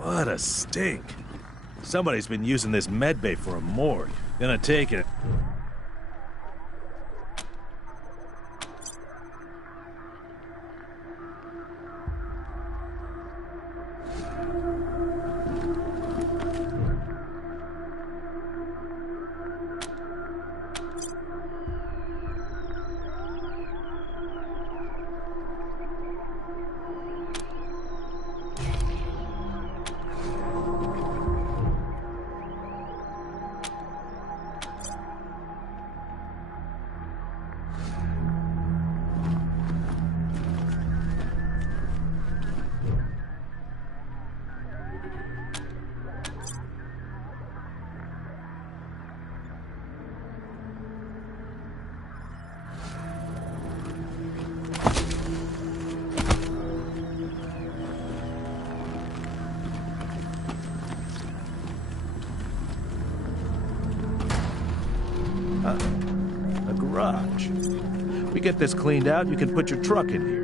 What a stink. Somebody's been using this medbay for a morgue. Gonna take it. A garage. We get this cleaned out, you can put your truck in here.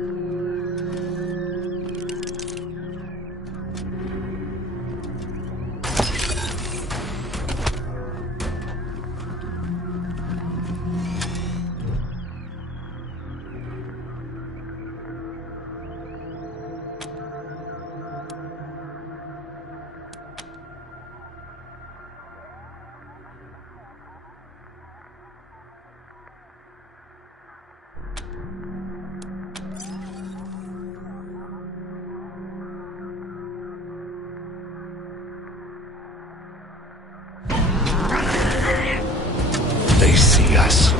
They see us.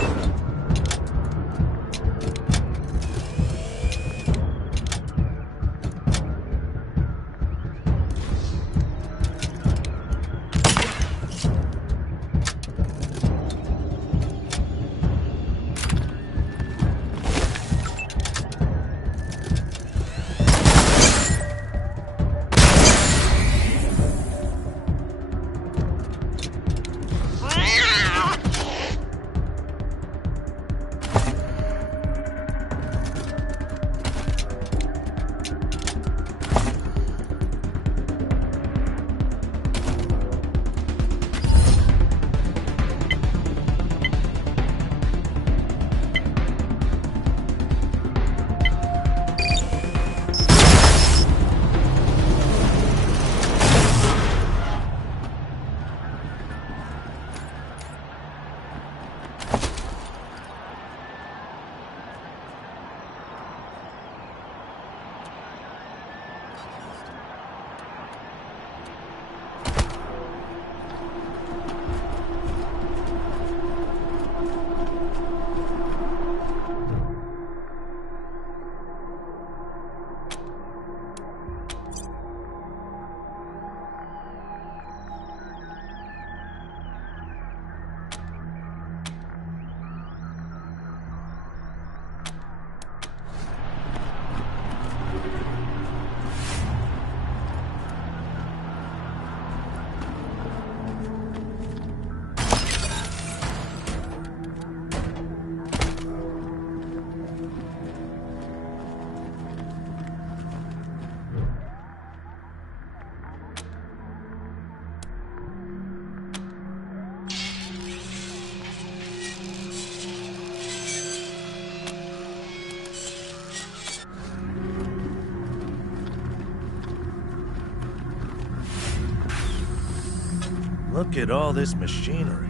Look at all this machinery.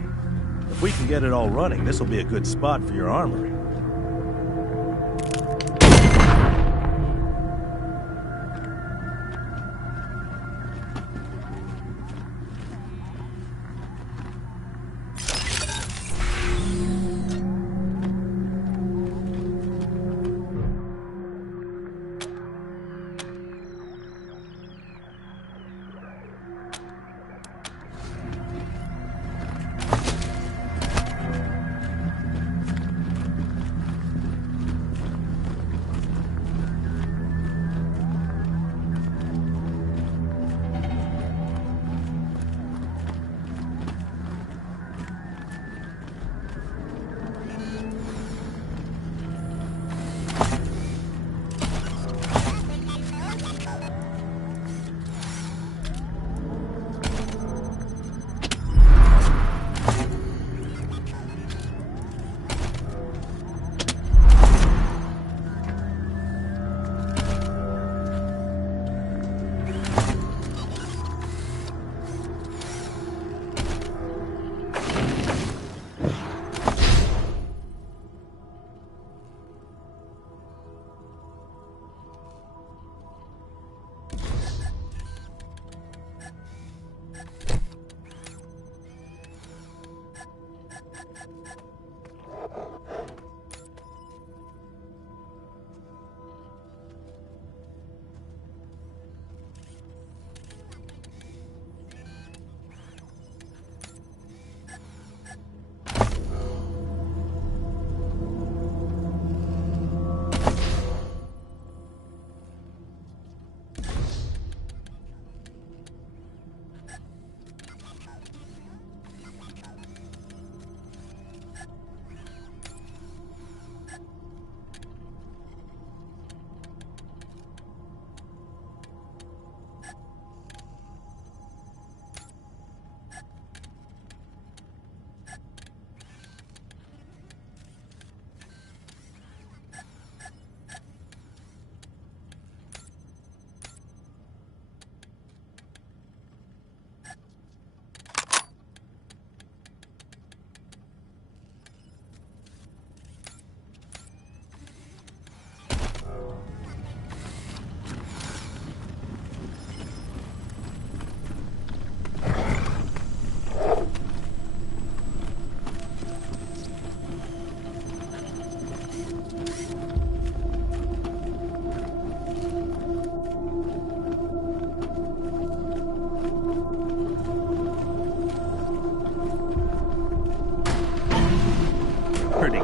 If we can get it all running, this will be a good spot for your armory.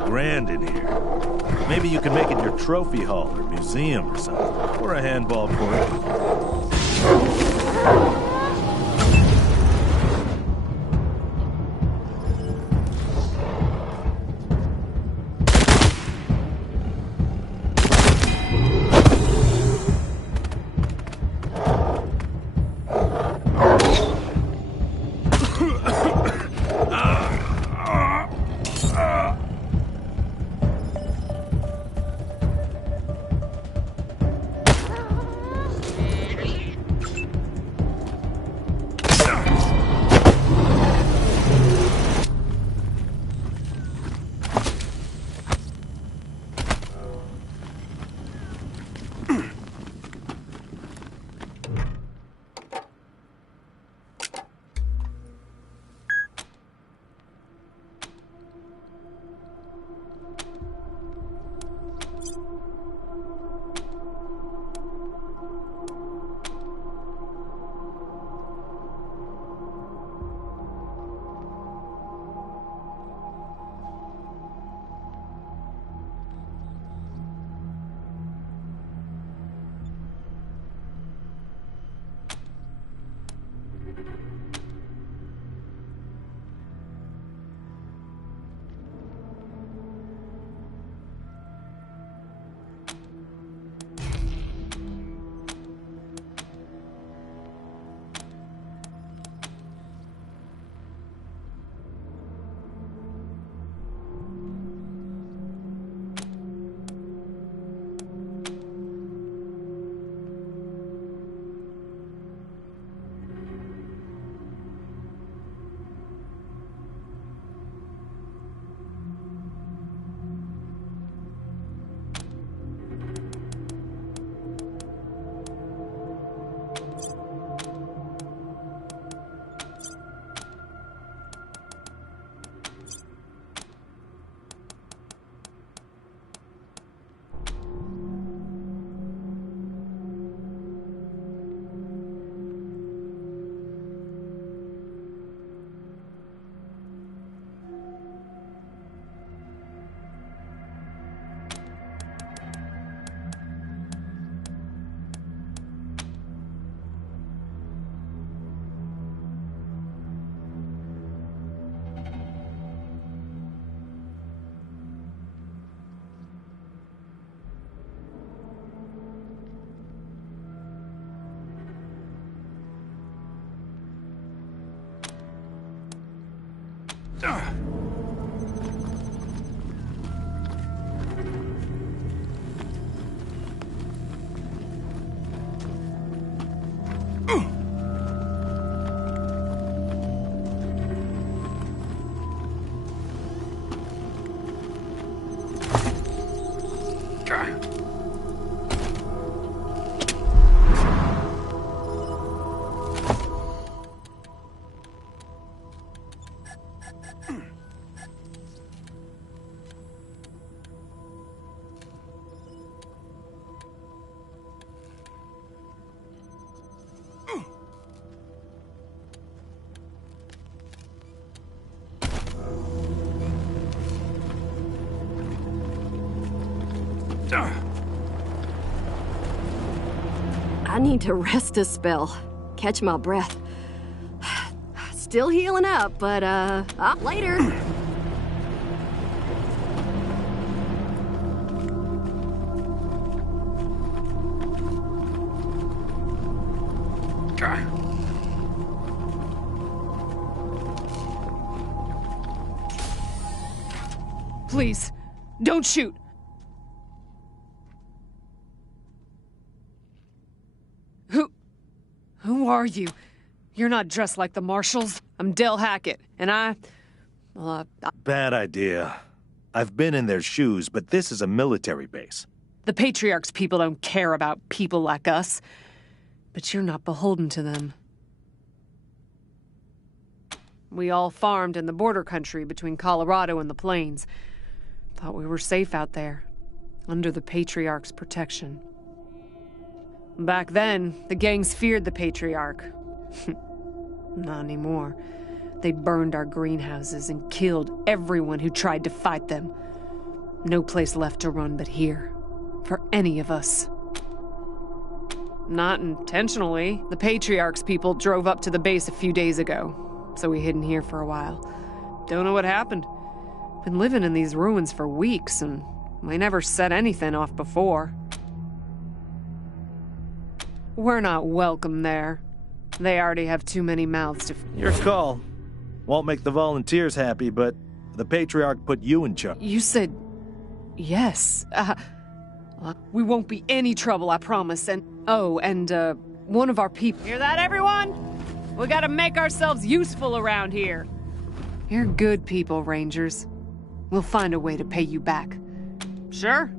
Grand in here. Maybe you can make it your trophy hall or museum or something. Or a handball court. I need to rest a spell. Catch my breath. Still healing up, but, later. Please, don't shoot. Who are you? You're not dressed like the Marshals. I'm Del Hackett, and Bad idea. I've been in their shoes, but this is a military base. The Patriarch's people don't care about people like us. But you're not beholden to them. We all farmed in the border country between Colorado and the Plains. Thought we were safe out there, under the Patriarch's protection. Back then, the gangs feared the Patriarch. Not anymore. They burned our greenhouses and killed everyone who tried to fight them. No place left to run but here, for any of us. Not intentionally. The Patriarch's people drove up to the base a few days ago, so we hid in here for a while. Don't know what happened. Been living in these ruins for weeks, and we never set anything off before. We're not welcome there. They already have too many mouths to... Your call. Won't make the volunteers happy, but the Patriarch put you in charge. You said... yes. We won't be any trouble, I promise. And... oh, and, one of our people... Hear that, everyone? We gotta make ourselves useful around here. You're good people, Rangers. We'll find a way to pay you back. Sure?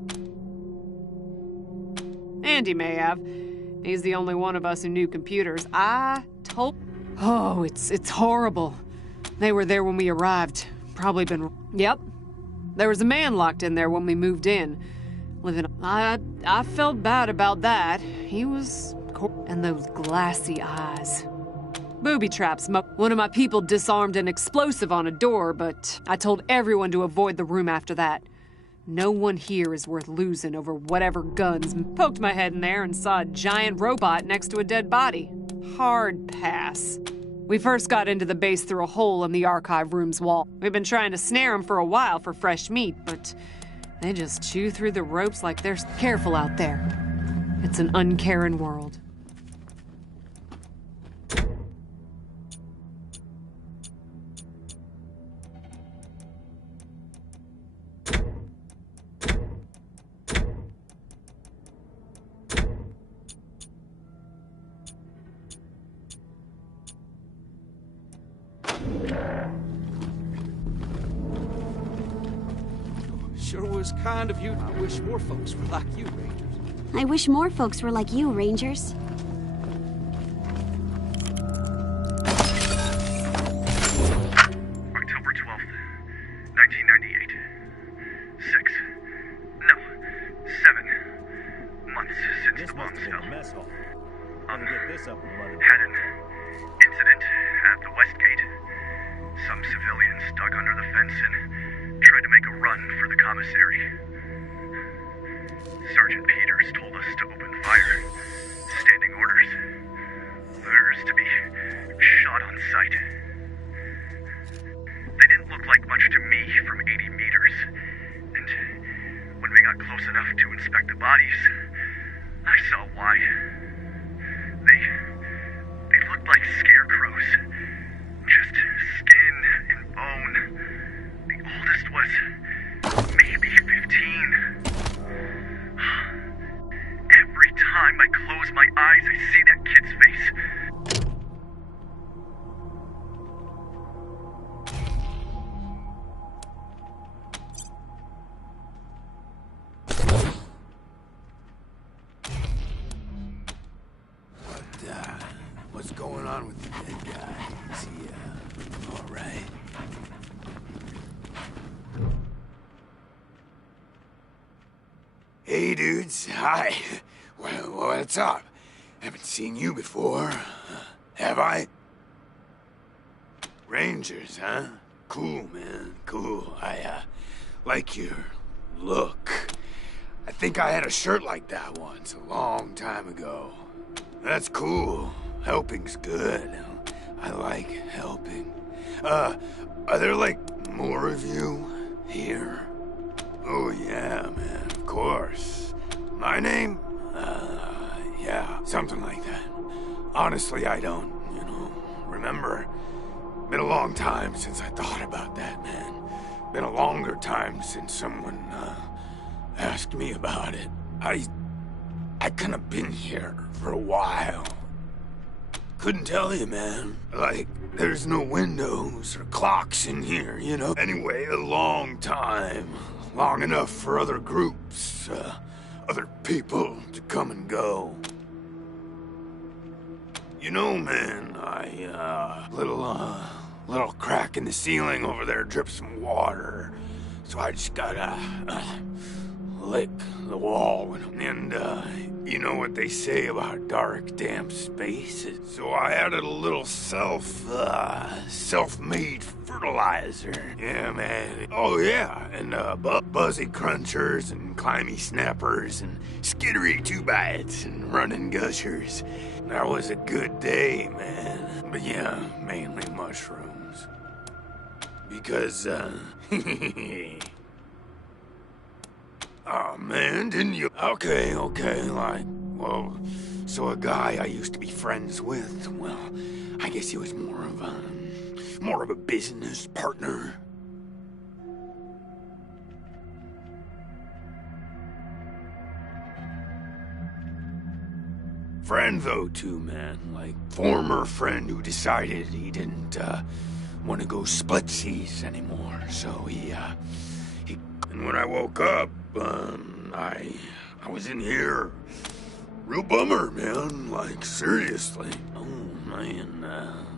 Andy may have. He's the only one of us who knew computers. I told... oh, it's horrible. They were there when we arrived. Probably been... yep. There was a man locked in there when we moved in. Living... I felt bad about that. He was... and those glassy eyes. Booby traps. One of my people disarmed an explosive on a door, but I told everyone to avoid the room after that. No one here is worth losing over whatever guns. Poked my head in there and saw a giant robot next to a dead body. Hard pass. We first got into the base through a hole in the archive room's wall. We've been trying to snare them for a while for fresh meat, but they just chew through the ropes like they're careful out there. It's an uncaring world. Sure was kind of you. I wish more folks were like you, Rangers. I wish more folks were like you, Rangers. October 12th, 1998. 7 months since the bomb fell. Had an incident at the West Gate. Some civilians dug under the fence and tried to make a run for the commissary. Sergeant Peters told us to open fire. Standing orders. Orders to be shot on sight. They didn't look like much to me from 80 meters. And when we got close enough to inspect the bodies, I saw why. They looked like scarecrows. Just skin and bone. what's going on with the dead guy? Is he, all right? Hey, dudes. Hi. Well, what's up? Haven't seen you before. Have I? Rangers, huh? Cool, man. Cool. I, like your look. I think I had a shirt like that once, a long time ago. That's cool. Helping's good. I like helping. Are there, like, more of you here? Oh, yeah, man, of course. My name? Yeah, something like that. Honestly, I don't, remember. Been a long time since I thought about that, man. Been a longer time since someone, asked me about it. I kinda been here for a while. Couldn't tell you, man. Like, there's no windows or clocks in here, Anyway, a long time. Long enough for other groups, other people to come and go. Man, little crack in the ceiling over there drips some water. So I just gotta, lick the wall. And, you know what they say about dark, damp spaces. So I added a little self-made fertilizer. Yeah, man. Oh, yeah. And, buzzy crunchers and climby snappers and skittery two-bites and running gushers. That was a good day, man. But yeah, mainly mushrooms. Because, oh, man, didn't you? Okay, so a guy I used to be friends with, well, I guess he was more of a business partner. Friend, though, too, man. Like, former friend who decided he didn't, want to go splitsies anymore. So and when I woke up, I was in here. Real bummer, man. Like, seriously. Oh, man,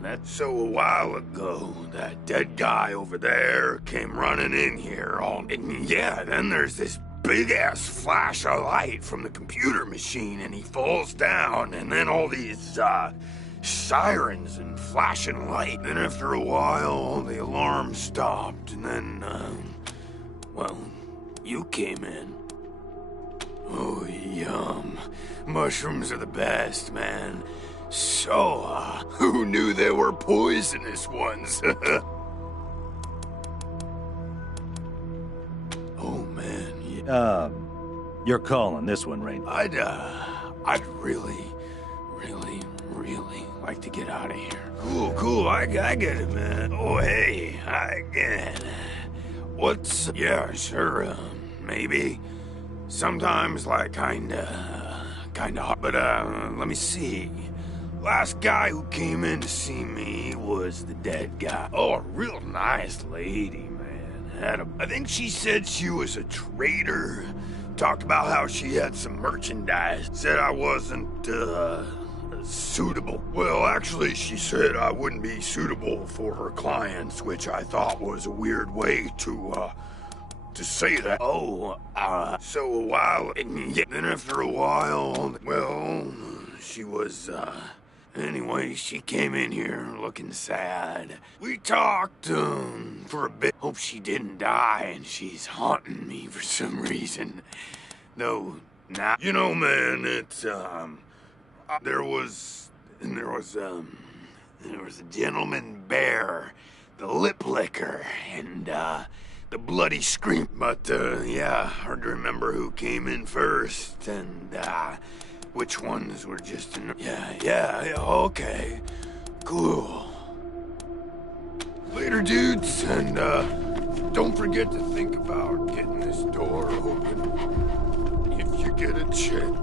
that's so a while ago. That dead guy over there came running in here and yeah, then there's this big-ass flash of light from the computer machine, and he falls down, and then all these, sirens and flashing light. Then after a while, the alarm stopped, and then, well, you came in. Oh, yum. Mushrooms are the best, man. So, who knew they were poisonous ones? Oh, man, yeah. You're calling this one, Rain. I'd really like to get out of here. Cool, I get it, man. Oh, hey, I get it. Yeah, sure, maybe. Sometimes, like, kinda hot, but, let me see. Last guy who came in to see me was the dead guy. Oh, a real nice lady, man. I think she said she was a trader. Talked about how she had some merchandise. Said I wasn't, suitable. Well, actually, she said I wouldn't be suitable for her clients, which I thought was a weird way to say that. Oh, so a while, then after a while, well, she was, anyway, she came in here looking sad. We talked, for a bit. Hope she didn't die, and she's haunting me for some reason. Though, now, man, it's, there was a gentleman bear, the lip licker, and, the bloody scream. But, yeah, hard to remember who came in first, and, which ones were just in... Yeah, okay. Cool. Later, dudes, and, don't forget to think about getting this door open if you get a chance.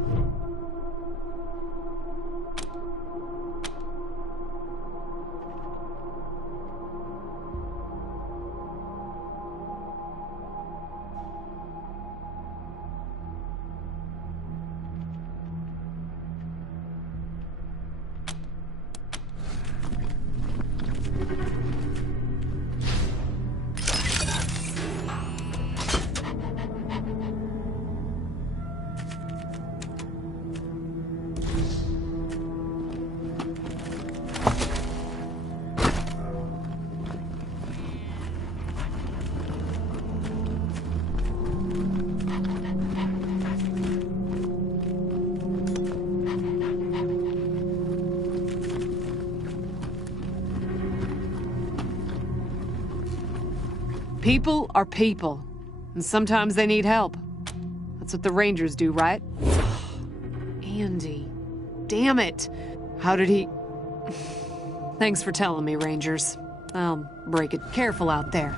People are people, and sometimes they need help. That's what the Rangers do, right? Andy. Damn it. How did he... Thanks for telling me, Rangers. I'll break it. Careful out there.